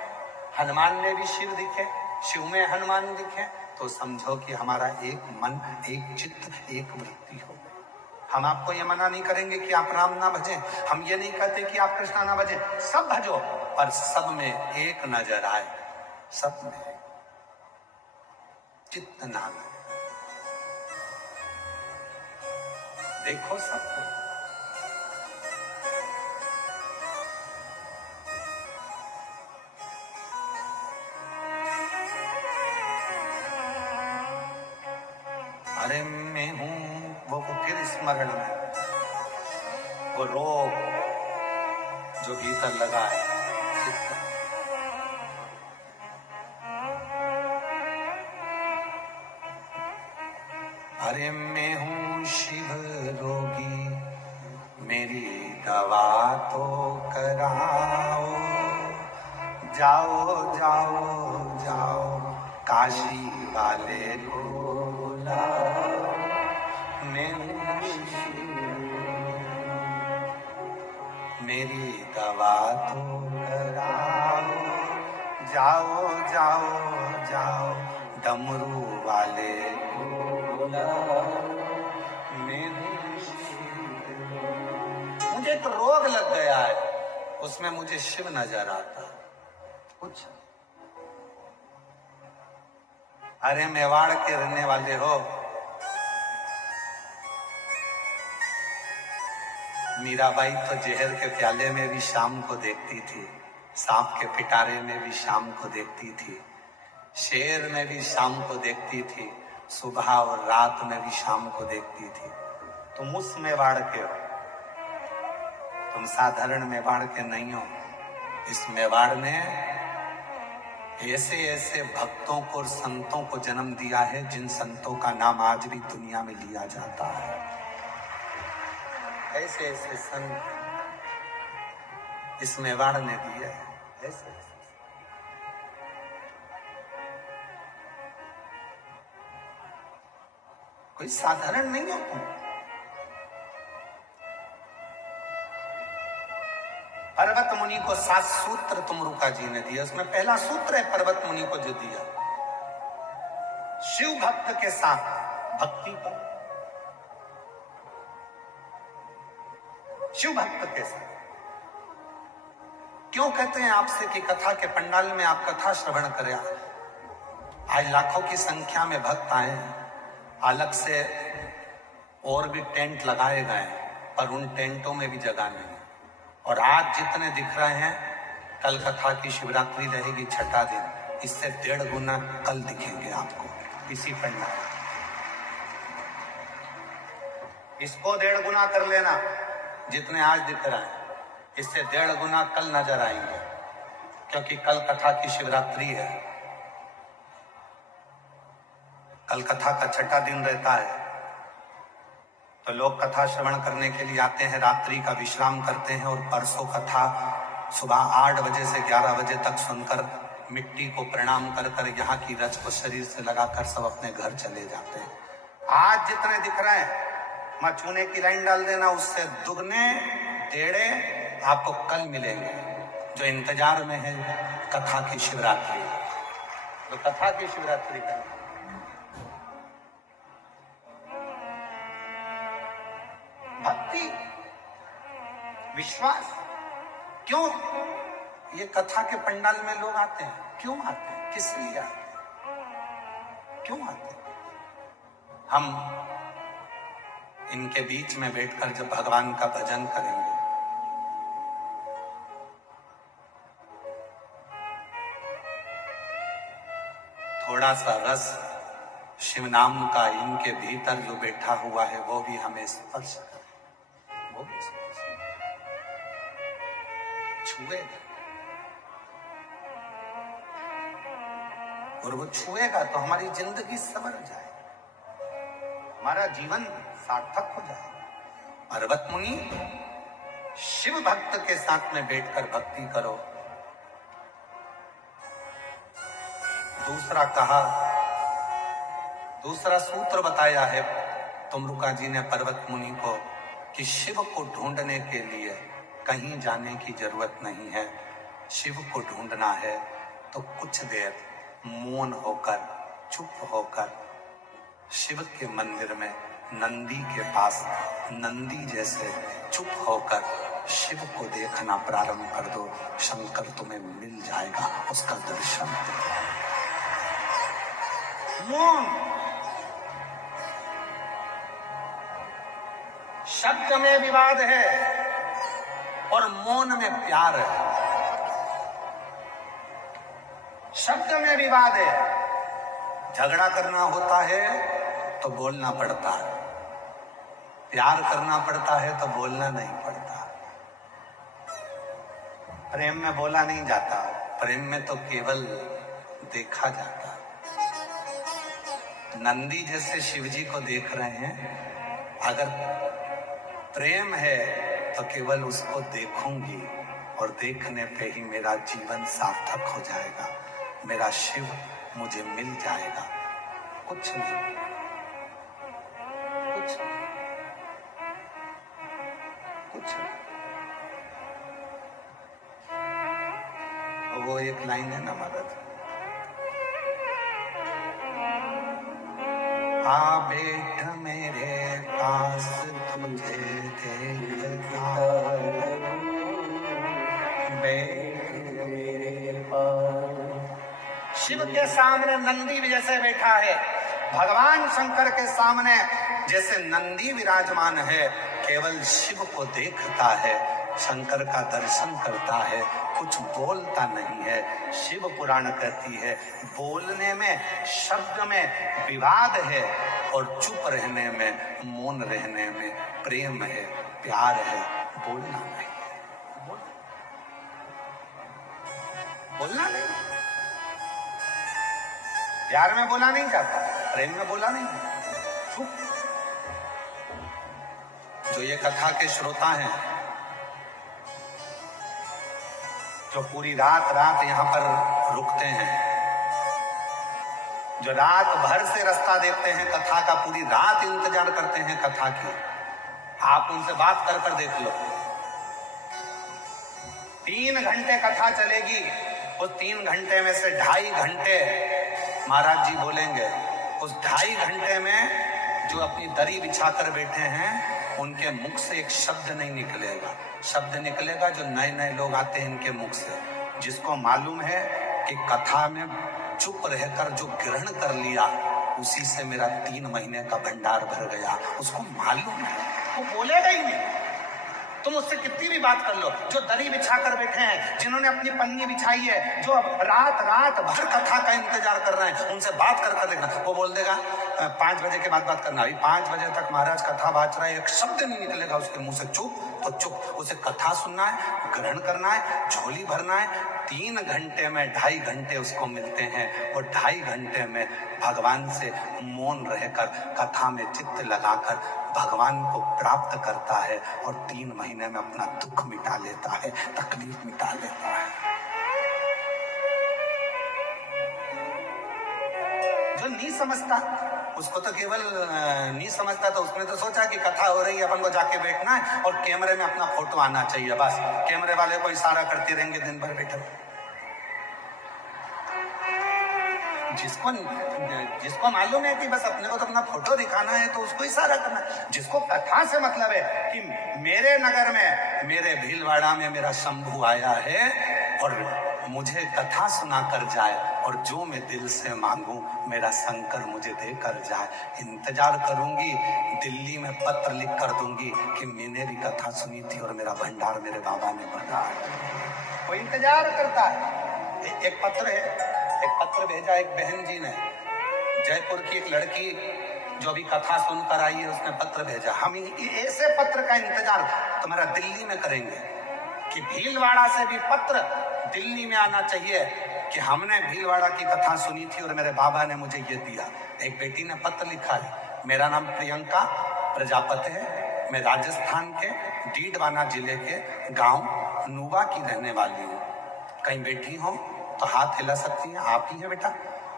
हनुमान में भी शिव दिखे, शिव में हनुमान दिखे, तो समझो कि हमारा एक मन, एक चित्त, एक वृत्ति हो। हम आपको ये मना नहीं करेंगे कि आप राम ना भजें, हम ये नहीं कहते कि आप कृष्णा ना भजें, सब भजो, पर सब में एक नजर आए, सब में चित्त ना लगे। देखो सबको, अरे मैं हूं वो फिर स्मरण में वो रोग जो भीतर लगा है। अरे मैं हूं शिव रोगी, मेरी दवा तो कराओ, जाओ जाओ जाओ काशी वाले को बुलाओ। मैं हूं शिव, मेरी दवा तो कराओ, जाओ जाओ जाओ डमरू वाले को बुलाओ। मैं हूं शिव। मुझे एक रोग लग गया है, उसमें मुझे शिव नजर आता कुछ। अरे मेवाड़ के रहने वाले हो, मीराबाई तो जहर के प्याले में भी शाम को देखती थी, सांप के पिटारे में भी शाम को देखती थी, शेर में भी शाम को देखती थी, सुबह और रात में भी शाम को देखती थी। तुम उस मेवाड़ के हो, तुम साधारण मेवाड़ के नहीं हो। इस मेवाड़ ने ऐसे ऐसे भक्तों को और संतों को जन्म दिया है जिन संतों का नाम आज भी दुनिया में लिया जाता है। ऐसे ऐसे संत इस मेवाड़ ने दिया है, ऐसे ऐसे। कोई साधारण नहीं हो तुम। पर्वत मुनि को 7 सूत्र तुमरुका जी ने दिया, उसमें पहला सूत्र है पर्वत मुनि को जो दिया, शिव भक्त के साथ भक्ति पर, शिव भक्त के साथ। क्यों कहते हैं आपसे कि कथा के पंडाल में आप कथा श्रवण करें। आज लाखों की संख्या में भक्त आए हैं, अलग से और भी टेंट लगाए गए, पर उन टेंटों में भी जगह नहीं। और आज जितने दिख रहे हैं, कल कथा की शिवरात्रि रहेगी 6ठा दिन, इससे 1.5 गुना कल दिखेंगे आपको। इसी पंडाल। इसको 1.5 गुना कर लेना, जितने आज दिख रहा है इससे 1.5 गुना कल नजर आएंगे, क्योंकि कल कथा की शिवरात्रि है। कल कथा का छठा दिन रहता है, तो लोग कथा श्रवण करने के लिए आते हैं, रात्रि का विश्राम करते हैं और परसों कथा सुबह 8 बजे से 11 बजे तक सुनकर मिट्टी को प्रणाम कर कर यहाँ की रज को शरीर से लगाकर सब अपने घर चले जाते हैं। आज जितने दिख रहे हैं मैं चूने की लाइन डाल देना, उससे दुगने 1.5 आपको कल मिलेंगे जो इंतजार में है कथा की शिवरात्रि। तो कथा की शिवरात्रि का भक्ति विश्वास। क्यों ये कथा के पंडाल में लोग आते हैं? क्यों आते हैं? किस लिए आते हैं? क्यों आते हैं? हम इनके बीच में बैठकर जब भगवान का भजन करेंगे, थोड़ा सा रस शिव नाम का इनके भीतर जो बैठा हुआ है वो भी हमें स्पर्श करे, वो भी स्पर्श छुएगा, और वो छुएगा तो हमारी जिंदगी संवर जाए, हमारा जीवन सार्थक हो जाए। पर्वत मुनि शिव भक्त के साथ में बैठकर भक्ति करो। दूसरा कहा, दूसरा सूत्र बताया है तुमरुका जी ने पर्वत मुनि को कि शिव को ढूंढने के लिए कहीं जाने की जरूरत नहीं है। शिव को ढूंढना है तो कुछ देर मौन होकर, चुप होकर शिव के मंदिर में नंदी के पास नंदी जैसे चुप होकर शिव को देखना प्रारंभ कर दो। शंकर तुम्हें मिल जाएगा, उसका दर्शन। मौन, शब्द में विवाद है और मौन में प्यार है। शब्द में विवाद है, झगड़ा करना होता है तो बोलना पड़ता है, प्यार करना पड़ता है तो बोलना नहीं पड़ता। प्रेम में बोला नहीं जाता, प्रेम में तो केवल देखा जाता। नंदी जैसे शिवजी को देख रहे हैं, अगर प्रेम है तो केवल उसको देखूंगी और देखने पे ही मेरा जीवन सार्थक हो जाएगा, मेरा शिव मुझे मिल जाएगा। कुछ नहीं, कुछ नहीं, कुछ नहीं। वो एक लाइन है ना मदद, आ बैठ मेरे पास तुझे देखता, बैठ मेरे पास। शिव के सामने नंदी जैसे बैठा है, भगवान शंकर के सामने जैसे नंदी विराजमान है, केवल शिव को देखता है, शंकर का दर्शन करता है, कुछ बोलता नहीं है। शिव पुराण कहती है बोलने में, शब्द में विवाद है और चुप रहने में, मौन रहने में प्रेम है, प्यार है, बोलना नहीं। बोलना नहीं, प्यार में बोला नहीं जाता, प्रेम में बोला नहीं जाता, चुप। जो ये कथा के श्रोता हैं, जो पूरी रात यहाँ पर रुकते हैं, जो रात भर से रास्ता देखते हैं कथा का, पूरी रात इंतजार करते हैं कथा की, आप उनसे बात कर कर देख लो। 3 घंटे कथा चलेगी, उस 3 घंटे में से 2.5 घंटे महाराज जी बोलेंगे। उस 2.5 घंटे में जो अपनी दरी बिछा कर बैठे हैं, उनके मुख से एक शब्द नहीं निकलेगा। शब्द निकलेगा जो नए नए लोग आते हैं इनके मुख से, जिसको मालूम है कि कथा में चुप रहकर जो ग्रहण कर लिया, उसी से मेरा 3 महीने का भंडार भर गया। उसको मालूम है, वो बोलेगा ही नहीं। तुम उससे कितनी भी बात कर लो, जो दरी बिछा कर बैठे हैं, जिन्होंने अपनी पन्नी बिछाई है, जो अब रात रात भर कथा का इंतजार कर रहे हैं, उनसे बात कर कर देखना, वो बोल देगा 5 बजे के बाद बात करना। अभी 5 बजे तक महाराज कथा बात रहा है, एक शब्द नहीं निकलेगा उसके मुंह से, चुप तो चुप। उसे कथा सुनना है, ग्रहण करना है, झोली भरना है। 3 घंटे में 2.5 घंटे उसको मिलते हैं, और 2.5 घंटे में भगवान से मौन रहकर कथा में चित्त लगाकर भगवान को प्राप्त करता है, और 3 महीने में अपना दुख मिटा लेता है, तकलीफ मिटा लेता है। जो नहीं समझता उसको तो केवल नहीं समझता, तो उसने तो सोचा कि कथा हो रही है, अपन को जाके बैठना है और कैमरे में अपना फोटो आना चाहिए, बस कैमरे वाले को इशारा करते रहेंगे दिन भर बैठे। जिसको मालूम है कि बस अपने को तो अपना फोटो दिखाना है, तो उसको इशारा करना है। जिसको कथा से मतलब है कि मेरे नगर में, मेरे भीलवाड़ा में मेरा शंभू आया है और मुझे कथा सुना कर जाए, और जो मैं दिल से मांगू मेरा शंकर मुझे दे कर जाए। इंतजार करूंगी, दिल्ली में पत्र लिख कर दूंगी कि मैंने भी कथा सुनी थी और मेरा भंडार मेरे बाबा ने भरा है। वो इंतजार करता है। एक पत्र भेजा एक बहन जी ने, जयपुर की एक लड़की जो अभी कथा सुनकर आई है, उसने पत्र भेजा। हम ऐसे पत्र का इंतजार तुम्हारा दिल्ली में करेंगे कि भीलवाड़ा से भी पत्र दिल्ली में आना चाहिए कि हमने भीलवाड़ा की कथा सुनी थी और मेरे बाबा ने मुझे ये दिया। एक बेटी ने पत्र लिखा है, मेरा नाम प्रियंका प्रजापति है, मैं राजस्थान के डीडवाना जिले के गांव नुवा की रहने वाली हूँ। कहीं बैठी हो तो हाथ हिला सकती हैं, आप ही हैं बेटा,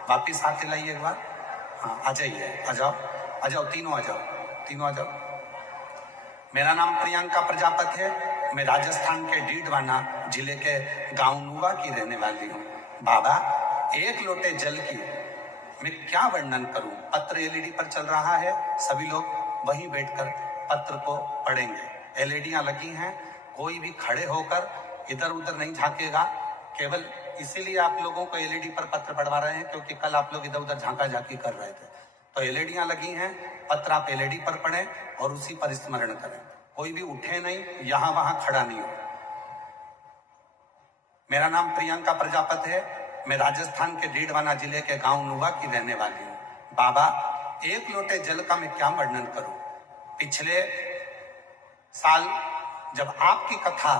वापिस हाथ हिलाइए एक बार। हाँ, आ जाइए, आ जाओ, तीनों आ जाओ। मेरा नाम प्रियंका प्रजापति है, मैं राजस्थान के डीडवाना जिले के गांव नुवा की रहने वाली हूँ। बाबा, 1 लोटे जल की मैं क्या वर्णन करूं। पत्र एलईडी पर चल रहा है, सभी लोग वहीं बैठकर पत्र को पढ़ेंगे। एलईडियां लगी हैं, कोई भी खड़े होकर इधर उधर नहीं झांकेगा। केवल इसीलिए आप लोगों को एलईडी पर पत्र पढ़वा रहे हैं क्योंकि कल आप लोग इधर उधर झांका झांकी कर रहे थे। तो एलईडियां लगी हैं, पत्र आप एलईडी पर पढ़ें और उसी पर स्मरण करें। कोई भी उठे नहीं, यहां वहां खड़ा नहीं हो। मेरा नाम प्रियंका प्रजापति है, मैं राजस्थान के डीडवाना जिले के गांव नुवा की रहने वाली हूँ। बाबा, 1 लोटे जल का मैं क्या वर्णन करूं। पिछले साल जब आपकी कथा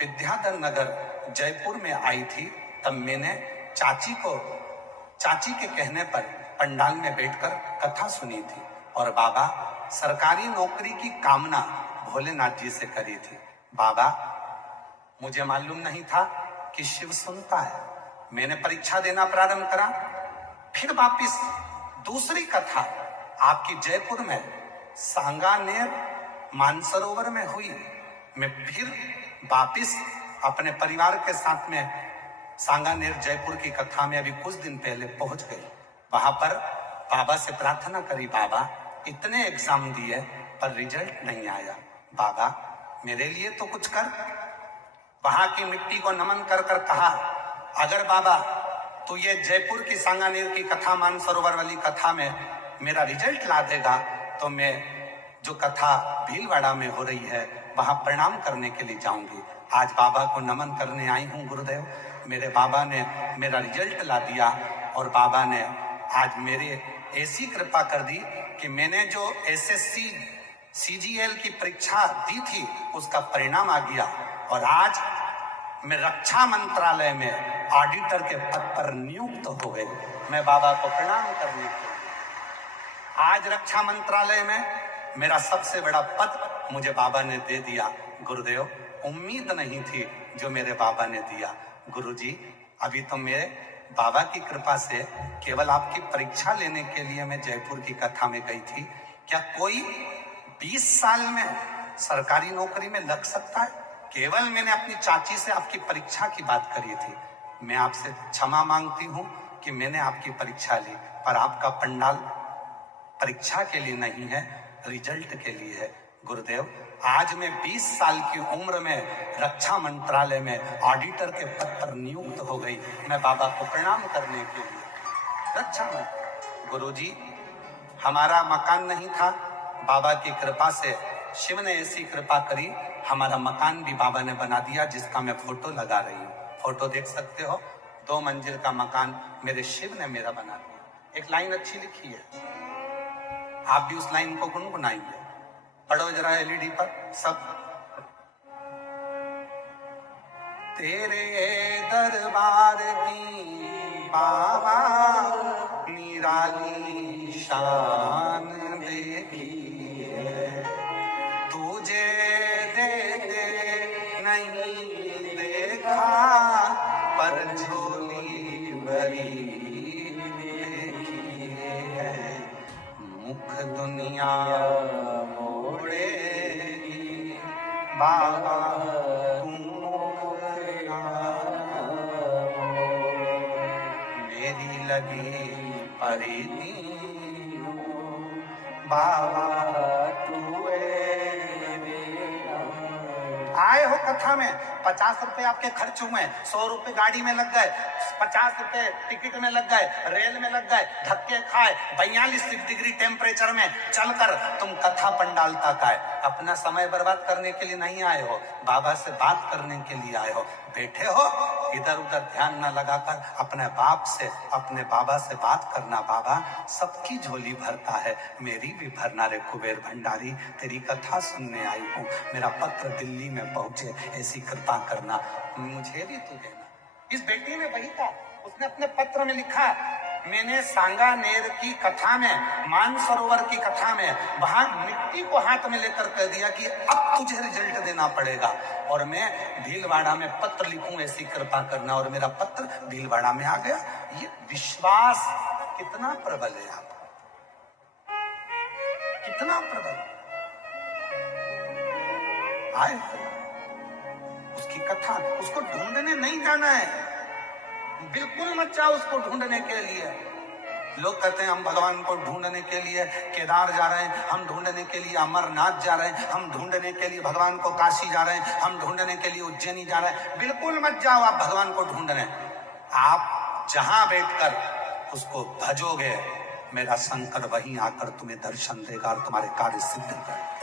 विद्याधर नगर जयपुर में आई थी, तब मैंने चाची के कहने पर पंडाल में बैठकर कथा सुनी थी, और बाबा सरकारी नौकरी की कामना भोलेनाथ जी से करी थी। बाबा, मुझे मालूम नहीं था कि शिव सुनता है। मैंने परीक्षा देना प्रारंभ करा, फिर वापिस दूसरी कथा आपकी जयपुर में सांगानेर मानसरोवर में हुई। मैं फिर वापिस अपने परिवार के साथ में सांगानेर जयपुर की कथा में अभी कुछ दिन पहले पहुंच गई। वहां पर बाबा से प्रार्थना करी, बाबा इतने एग्जाम दिए पर रिजल्ट नहीं आया, बाबा मेरे लिए तो कुछ कर। वहां की मिट्टी को नमन कर कर कहा, अगर बाबा तू ये जयपुर की सांगानेर की कथा, मानसरोवर वाली कथा में मेरा रिजल्ट ला देगा, तो मैं जो कथा भीलवाड़ा में हो रही है वहां प्रणाम करने के लिए जाऊंगी। आज बाबा को नमन करने आई हूँ गुरुदेव, मेरे बाबा ने मेरा रिजल्ट ला दिया, और बाबा ने आज मेरे ऐसी कृपा कर दी कि मैंने जो एसएससी सीजीएल की परीक्षा दी थी उसका परिणाम आ गया, और आज मैं रक्षा मंत्रालय में ऑडिटर के पद पर नियुक्त हो गई। मैं बाबा को प्रणाम करने के लिए आज रक्षा मंत्रालय में मेरा सबसे बड़ा पद मुझे बाबा ने दे दिया। गुरुदेव, उम्मीद नहीं थी जो मेरे बाबा ने दिया। गुरुजी, अभी तो मेरे बाबा की कृपा से केवल आपकी परीक्षा लेने के लिए मैं जयपुर की कथा में गई थी। क्या कोई 20 साल में सरकारी नौकरी में लग सकता है? केवल मैंने अपनी चाची से आपकी परीक्षा की बात करी थी। मैं आपसे क्षमा मांगती हूं कि मैंने आपकी परीक्षा ली, पर आपका पंडाल परीक्षा के लिए नहीं है, रिजल्ट के लिए है। गुरुदेव, आज मैं 20 साल की उम्र में रक्षा मंत्रालय में ऑडिटर के पद पर नियुक्त हो गई। मैं बाबा को प्रणाम करने के लिए रक्षा मंत्री। गुरुजी, हमारा मकान नहीं था, बाबा की कृपा से शिव ने ऐसी कृपा करी, हमारा मकान भी बाबा ने बना दिया, जिसका मैं फोटो लगा रही हूँ। फोटो देख सकते हो, 2 मंजिल का मकान मेरे शिव ने मेरा बना दिया। एक लाइन अच्छी लिखी है, आप भी उस लाइन को गुनगुनाइए। पढ़ो जरा एलईडी पर सब। तेरे दरबार की बाबा निराली शान देखी है, तुझे देते नहीं देखा पर झोली भरी देखी है, मुख दुनिया मोड़ेगी बाबा लगी परिधि बाबा तू आए हो कथा में, 50 रुपए आपके खर्च हुए, 100 रुपए गाड़ी में लग गए, 50 रुपए टिकट में लग गए, रेल में लग गए, धक्के खाए, 42 डिग्री टेम्परेचर में चलकर तुम कथा पंडाल तक आए। अपना समय बर्बाद करने के लिए नहीं आए हो, बाबा से बात करने के लिए आए हो। बैठे हो इधर उधर ध्यान न लगाकर अपने बाप से, अपने बाबा से बात करना। बाबा सबकी झोली भरता है, मेरी भी भरना रे कुबेर भंडारी, तेरी कथा सुनने आई हूँ, मेरा पत्र दिल्ली में पहुंचे, ऐसी कृपा करना, मुझे भी तू देना। इस बेटी ने वही था, उसने अपने पत्र में लिखा, मैंने सांगानेर की कथा में, मानसरोवर की कथा में, वहां मिट्टी को हाथ में लेकर कह दिया कि अब तुझे रिजल्ट देना पड़ेगा, और मैं भीलवाड़ा में पत्र लिखूं, ऐसी कृपा करना। और मेरा पत्र भीलवाड़ा में आ गया। ये विश्वास कितना प्रबल है, आप कितना प्रबल। आए उसकी कथा, उसको ढूंढने नहीं जाना है, बिल्कुल मत जाओ उसको ढूंढने के लिए। लोग कहते हैं हम भगवान को ढूंढने के लिए केदार जा रहे हैं, हम ढूंढने के लिए अमरनाथ जा रहे हैं, हम ढूंढने के लिए भगवान को काशी जा रहे हैं, हम ढूंढने के लिए उज्जैनी जा रहे हैं। बिल्कुल मत जाओ आप भगवान को ढूंढने। आप जहां बैठकर उसको भजोगे, मेरा शंकर वहीं आकर तुम्हें दर्शन देगा और तुम्हारे कार्य सिद्ध करेगा।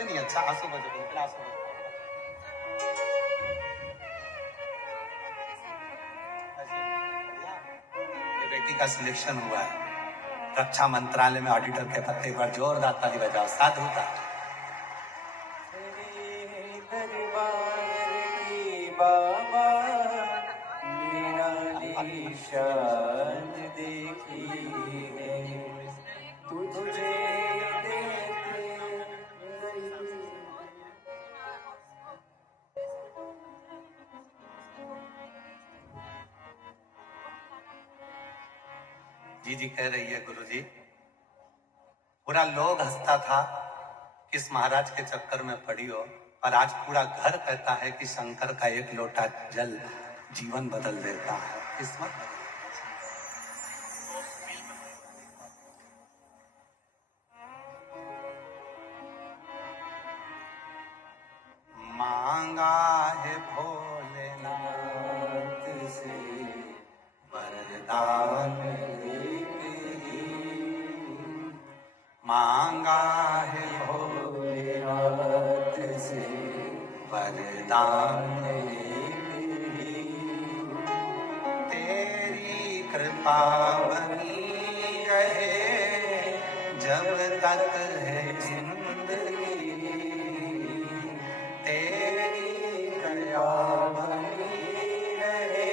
नहीं अच्छा, आंसू बजे आंसू ये बेटी का सिलेक्शन हुआ है रक्षा मंत्रालय में ऑडिटर के पत्ते पर। जोरदार ताली बजाओ, साधु का। बाबा निराली शान देखी है, तुझे जी कह रही है, गुरुजी पूरा लोग हंसता था किस महाराज के चक्कर में पड़ी हो, और आज पूरा घर कहता है कि शंकर का एक लोटा जल जीवन बदल देता है, किस्मत बदल। मांगा है भोलेनाथ से वरदान, मांगा है भोलेनाथ से वरदान, तेरी कृपा बनी रहे जब तक है जिंदगी, तेरी दया बनी रहे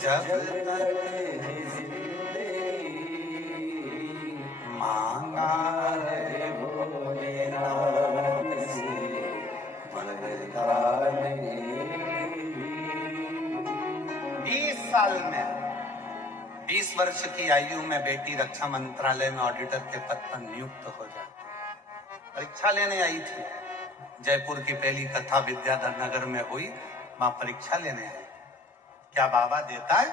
जब तक है जिंदगी, मांगा है भोलेनाथ से वरदान। 20 साल में, 20 वर्ष की आयु में बेटी रक्षा मंत्रालय में ऑडिटर के पद पर नियुक्त हो जाती। परीक्षा लेने आई थी, जयपुर की पहली कथा विद्याधर नगर में हुई, वहां परीक्षा लेने आई। क्या बाबा देता है?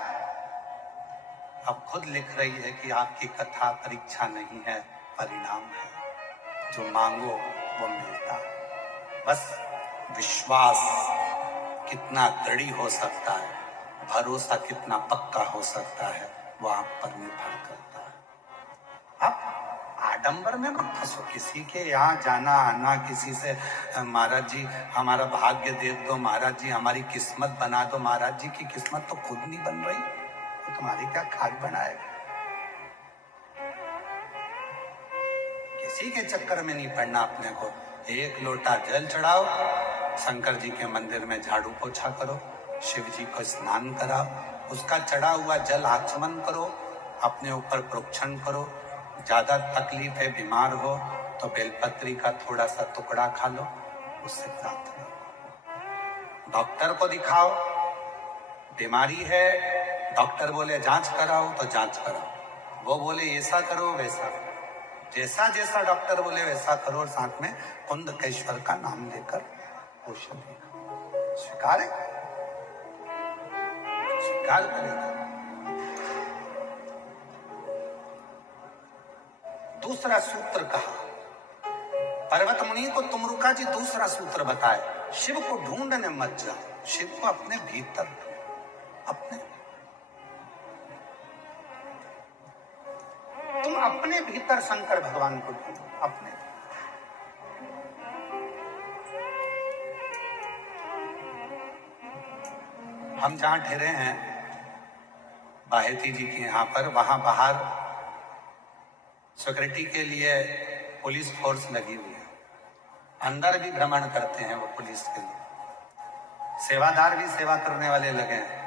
अब खुद लिख रही है कि आपकी कथा परीक्षा नहीं है, परिणाम है, जो मांगो वो मिलता है। बस विश्वास कितना दृढ़ हो सकता है, भरोसा कितना पक्का हो सकता है, वो आप पर निर्भर करता है। आप आडंबर में मत फंसो, किसी के यहाँ जाना आना, किसी से महाराज जी हमारा भाग्य देख दो, महाराज जी हमारी किस्मत बना दो। महाराज जी की किस्मत तो खुद नहीं बन रही, तो तुम्हारी क्या खाक बनाएगा। किसी के चक्कर में नहीं पड़ना अपने को। एक लोटा जल चढ़ाओ, शंकर जी के मंदिर में झाड़ू पोछा करो, शिव जी को स्नान कराओ, उसका चढ़ा हुआ जल आचमन करो, अपने ऊपर प्रोक्षण करो। ज्यादा तकलीफ है, बीमार हो तो बेलपत्री का थोड़ा सा टुकड़ा खा लो, उससे प्रार्थना। डॉक्टर को दिखाओ, बीमारी है, डॉक्टर बोले जांच कराओ तो जांच कराओ, वो बोले ऐसा करो वैसा, जैसा जैसा डॉक्टर बोले वैसा करो, और साथ में कुंदकेश्वर का नाम लेकर पोषण स्वीकार है, स्वीकार करेगा। दूसरा सूत्र कहा, पर्वत मुनि को तुमरुका जी दूसरा सूत्र बताए, शिव को ढूंढने मत जाओ, शिव को अपने भीतर, अपने तुम अपने भीतर शंकर भगवान को ढूंढो, अपने। हम जहां ठहरे हैं बाहेती जी के यहाँ पर, वहां बाहर सिक्योरिटी के लिए पुलिस फोर्स लगी हुई है, अंदर भी भ्रमण करते हैं वो पुलिस के लिए, सेवादार भी सेवा करने वाले लगे हैं।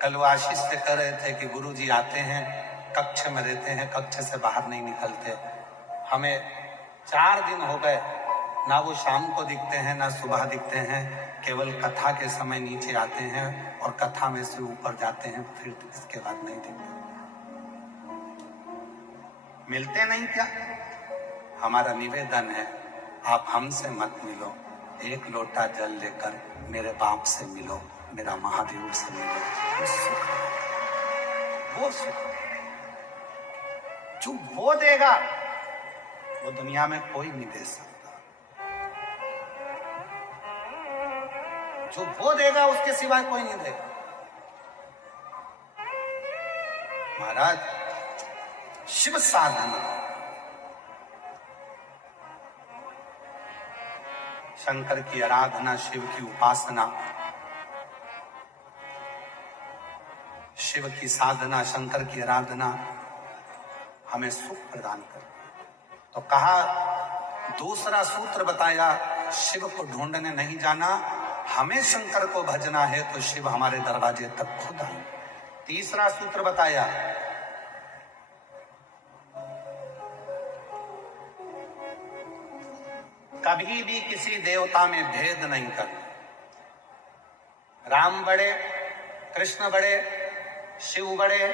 कल वो आशीष से कह रहे थे कि गुरुजी आते हैं, कक्ष में रहते हैं, कक्ष से बाहर नहीं निकलते। हमें 4 दिन हो गए, ना वो शाम को दिखते हैं ना सुबह दिखते हैं, केवल कथा के समय नीचे आते हैं और कथा में से ऊपर जाते हैं, फिर इसके बाद नहीं दिखते। मिलते नहीं क्या? हमारा निवेदन है, आप हमसे मत मिलो, एक लोटा जल लेकर मेरे बाप से मिलो, मेरा महादेव से मिलो। वो सुख जो वो देगा वो दुनिया में कोई नहीं दे सकता। जो वो देगा उसके सिवाय कोई नहीं देगा। महाराज शिव साधना, शंकर की आराधना, शिव की उपासना, शिव की साधना, शंकर की आराधना हमें सुख प्रदान करती। तो कहा, दूसरा सूत्र बताया, शिव को ढूंढने नहीं जाना, हमें शंकर को भजना है तो शिव हमारे दरवाजे तक खुद आए। तीसरा सूत्र बताया, कभी भी किसी देवता में भेद नहीं करना। राम बड़े, कृष्ण बड़े, शिव बड़े,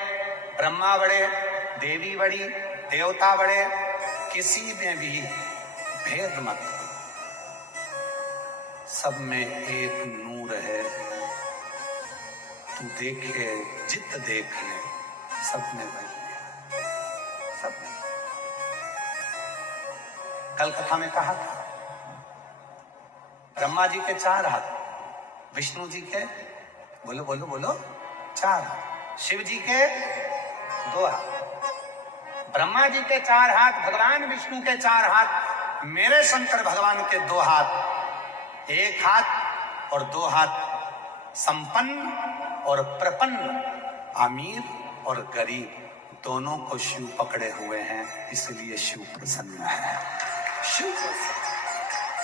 ब्रह्मा बड़े, देवी बड़ी, देवता बड़े, किसी में भी भेद मत। सब में एक नूर है, तू देखे जित देख ले, सब में वही है, सब में। कल कथा में कहा था, ब्रह्मा जी के 4 हाथ, विष्णु जी के बोलो बोलो बोलो 4 हाथ, शिव जी के 2 हाथ। ब्रह्मा जी के 4 हाथ, भगवान विष्णु के 4 हाथ, मेरे शंकर भगवान के 2 हाथ। 1 हाथ और 2 हाथ संपन्न और प्रपन्न, अमीर और गरीब दोनों को शिव पकड़े हुए हैं, इसलिए शिव प्रसन्न है। शिव प्रसन्न,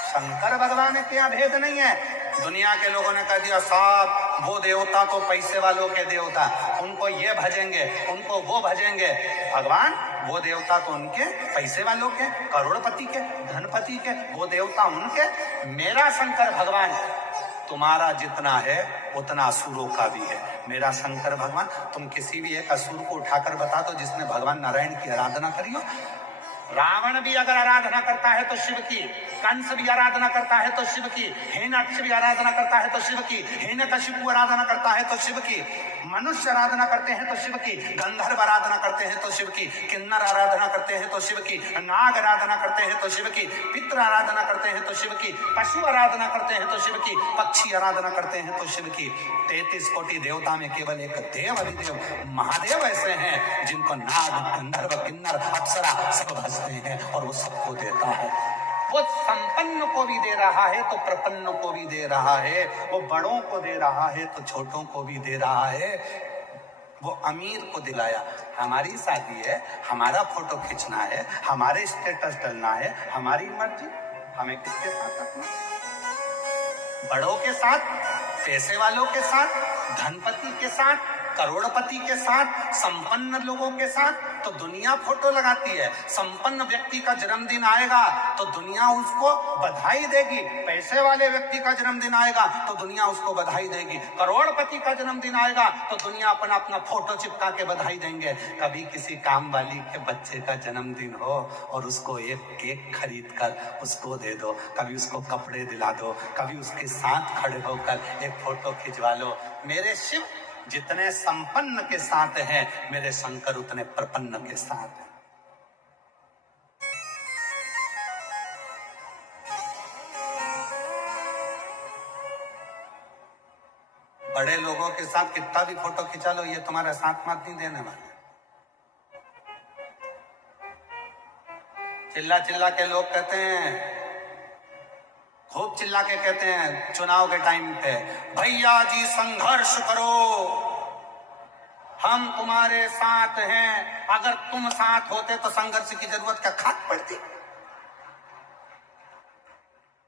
शंकर भगवान के अभेद नहीं है। दुनिया के लोगों ने कह दिया साहब वो देवता तो पैसे वालों के देवता, उनको ये भजेंगे, उनको वो भजेंगे। भगवान वो देवता तो उनके पैसे वालों के, करोड़पति के, धनपति के, वो देवता उनके। मेरा शंकर भगवान तुम्हारा जितना है उतना असुरों का भी है। मेरा शंकर भगवान, तुम किसी भी एक असुर को उठाकर बता दो जिसने भगवान नारायण की आराधना करी हो, रावण भी अगर आराधना करता है तो शिव की, कंस भी आराधना करता है तो शिव की, हिरण्यकश्यप भी आराधना करता है तो शिव की, हिरण्यकशिपु आराधना करता है तो शिव की, मनुष्य आराधना करते हैं तो शिव की, गंधर्व आराधना करते हैं तो शिव की, किन्नर आराधना करते हैं तो शिव की, नाग आराधना करते हैं तो शिव की, पितृ आराधना करते हैं तो शिव की, पशु आराधना करते हैं तो शिव की, पक्षी आराधना करते हैं तो शिव की। 33 कोटि देवता में केवल एक देव अधिदेव महादेव ऐसे हैं जिनको नाग, गंधर्व, किन्नर, अप्सरा सब भजते हैं और वो सबको देता है। वो संपन्न को भी दे रहा है तो प्रपन्न को भी दे रहा है, वो बड़ों को दे रहा है तो छोटों को भी दे रहा है। वो अमीर को दिलाया, हमारी शादी है, हमारा फोटो खींचना है, हमारे स्टेटस डालना है, हमारी मर्जी, हमें किसके साथ रखना? बड़ों के साथ, पैसे वालों के साथ, धनपति के साथ, करोड़पति के साथ, संपन्न लोगों के साथ तो दुनिया फोटो लगाती है। संपन्न व्यक्ति का जन्मदिन आएगा तो दुनिया उसको बधाई देगी, पैसे वाले व्यक्ति का जन्मदिन आएगा तो दुनिया उसको बधाई देगी, करोड़पति का जन्मदिन आएगा तो दुनिया अपना अपना फोटो चिपका के बधाई देंगे। कभी किसी काम वाली के बच्चे का जन्मदिन हो और उसको एक केक खरीद कर उसको दे दो, कभी उसको कपड़े दिला दो, कभी उसके साथ खड़े होकर एक फोटो खिंचवा लो। मेरे शिव जितने संपन्न के साथ हैं, मेरे शंकर उतने प्रपन्न के साथ हैं। बड़े लोगों के साथ कितना भी फोटो खिंचा लो, ये तुम्हारा साथ मात नहीं देने वाले। चिल्ला चिल्ला के लोग कहते हैं, खूब चिल्ला के कहते हैं चुनाव के टाइम पे, भैया जी संघर्ष करो, हम तुम्हारे साथ हैं, अगर तुम साथ होते तो संघर्ष की जरूरत क्या खाक पड़ती?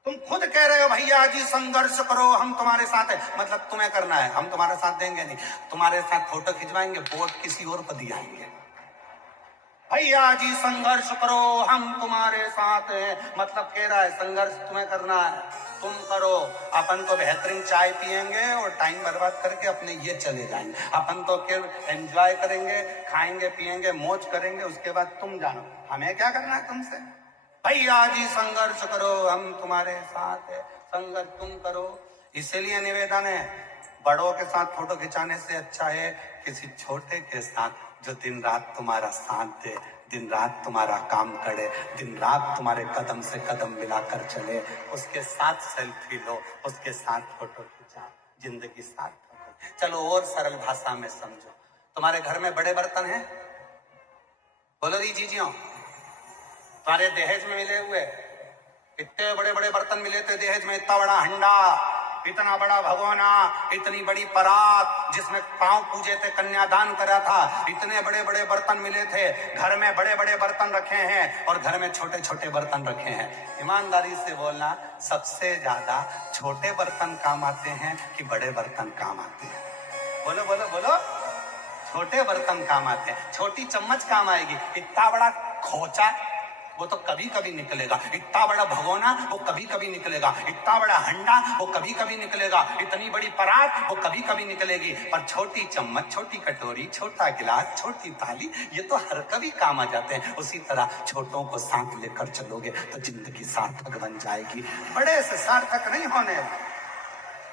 तुम खुद कह रहे हो भैया जी संघर्ष करो, हम तुम्हारे साथ हैं, मतलब तुम्हें करना है, हम तुम्हारे साथ देंगे नहीं, तुम्हारे साथ फोटो खिंचवाएंगे, वोट किसी और को दिलाएंगे। भैया जी संघर्ष करो, हम तुम्हारे साथ हैं, मतलब कह रहा है संघर्ष तुम्हें करना है, तुम करो। अपन तो बेहतरीन चाय पिएंगे और टाइम बर्बाद करके अपने ये चले जाएंगे, अपन तो केवल एंजॉय करेंगे, खाएंगे पिएंगे, मौज करेंगे, उसके बाद तुम जानो, हमें क्या करना है तुमसे? भैया जी संघर्ष करो, हम तुम्हारे साथ है, संघर्ष तुम करो। इसीलिए निवेदन है, बड़ों के साथ फोटो खिंचाने से अच्छा है किसी छोटे के साथ जो दिन रात तुम्हारा साथ दे, दिन रात तुम्हारा काम करे, दिन रात तुम्हारे कदम से कदम मिलाकर चले, उसके साथ सेल्फी लो, उसके साथ फोटो खिंचाओ, जिंदगी साथ रखो। चलो और सरल भाषा में समझो, तुम्हारे घर में बड़े बर्तन हैं? बोलो री जीजियों, तुम्हारे दहेज में मिले हुए इतने बड़े बड़े बर्तन मिले थे दहेज में, इतना बड़ा हंडा, इतना बड़ा भगोना, इतनी बड़ी परात जिसमें पांव पूजे थे, कन्यादान करा था, इतने बड़े बड़े बर्तन मिले थे। घर में बड़े बड़े बर्तन रखे हैं और घर में छोटे छोटे बर्तन रखे हैं। ईमानदारी से बोलना, सबसे ज्यादा छोटे बर्तन काम आते हैं कि बड़े बर्तन काम आते हैं? बोलो बोलो बोलो, छोटे बर्तन काम आते हैं। छोटी चम्मच काम आएगी, इतना बड़ा खोचा वो तो कभी कभी निकलेगा, इतना बड़ा भगोना वो कभी कभी निकलेगा, इतना बड़ा हंडा वो कभी कभी निकलेगा, इतनी बड़ी परात वो कभी कभी निकलेगी, पर छोटी चम्मच, छोटी कटोरी, छोटा गिलास, छोटी थाली, ये तो हर कभी काम आ जाते हैं। उसी तरह छोटों को साथ लेकर चलोगे तो जिंदगी सार्थक बन जाएगी। बड़े से सार्थक नहीं होने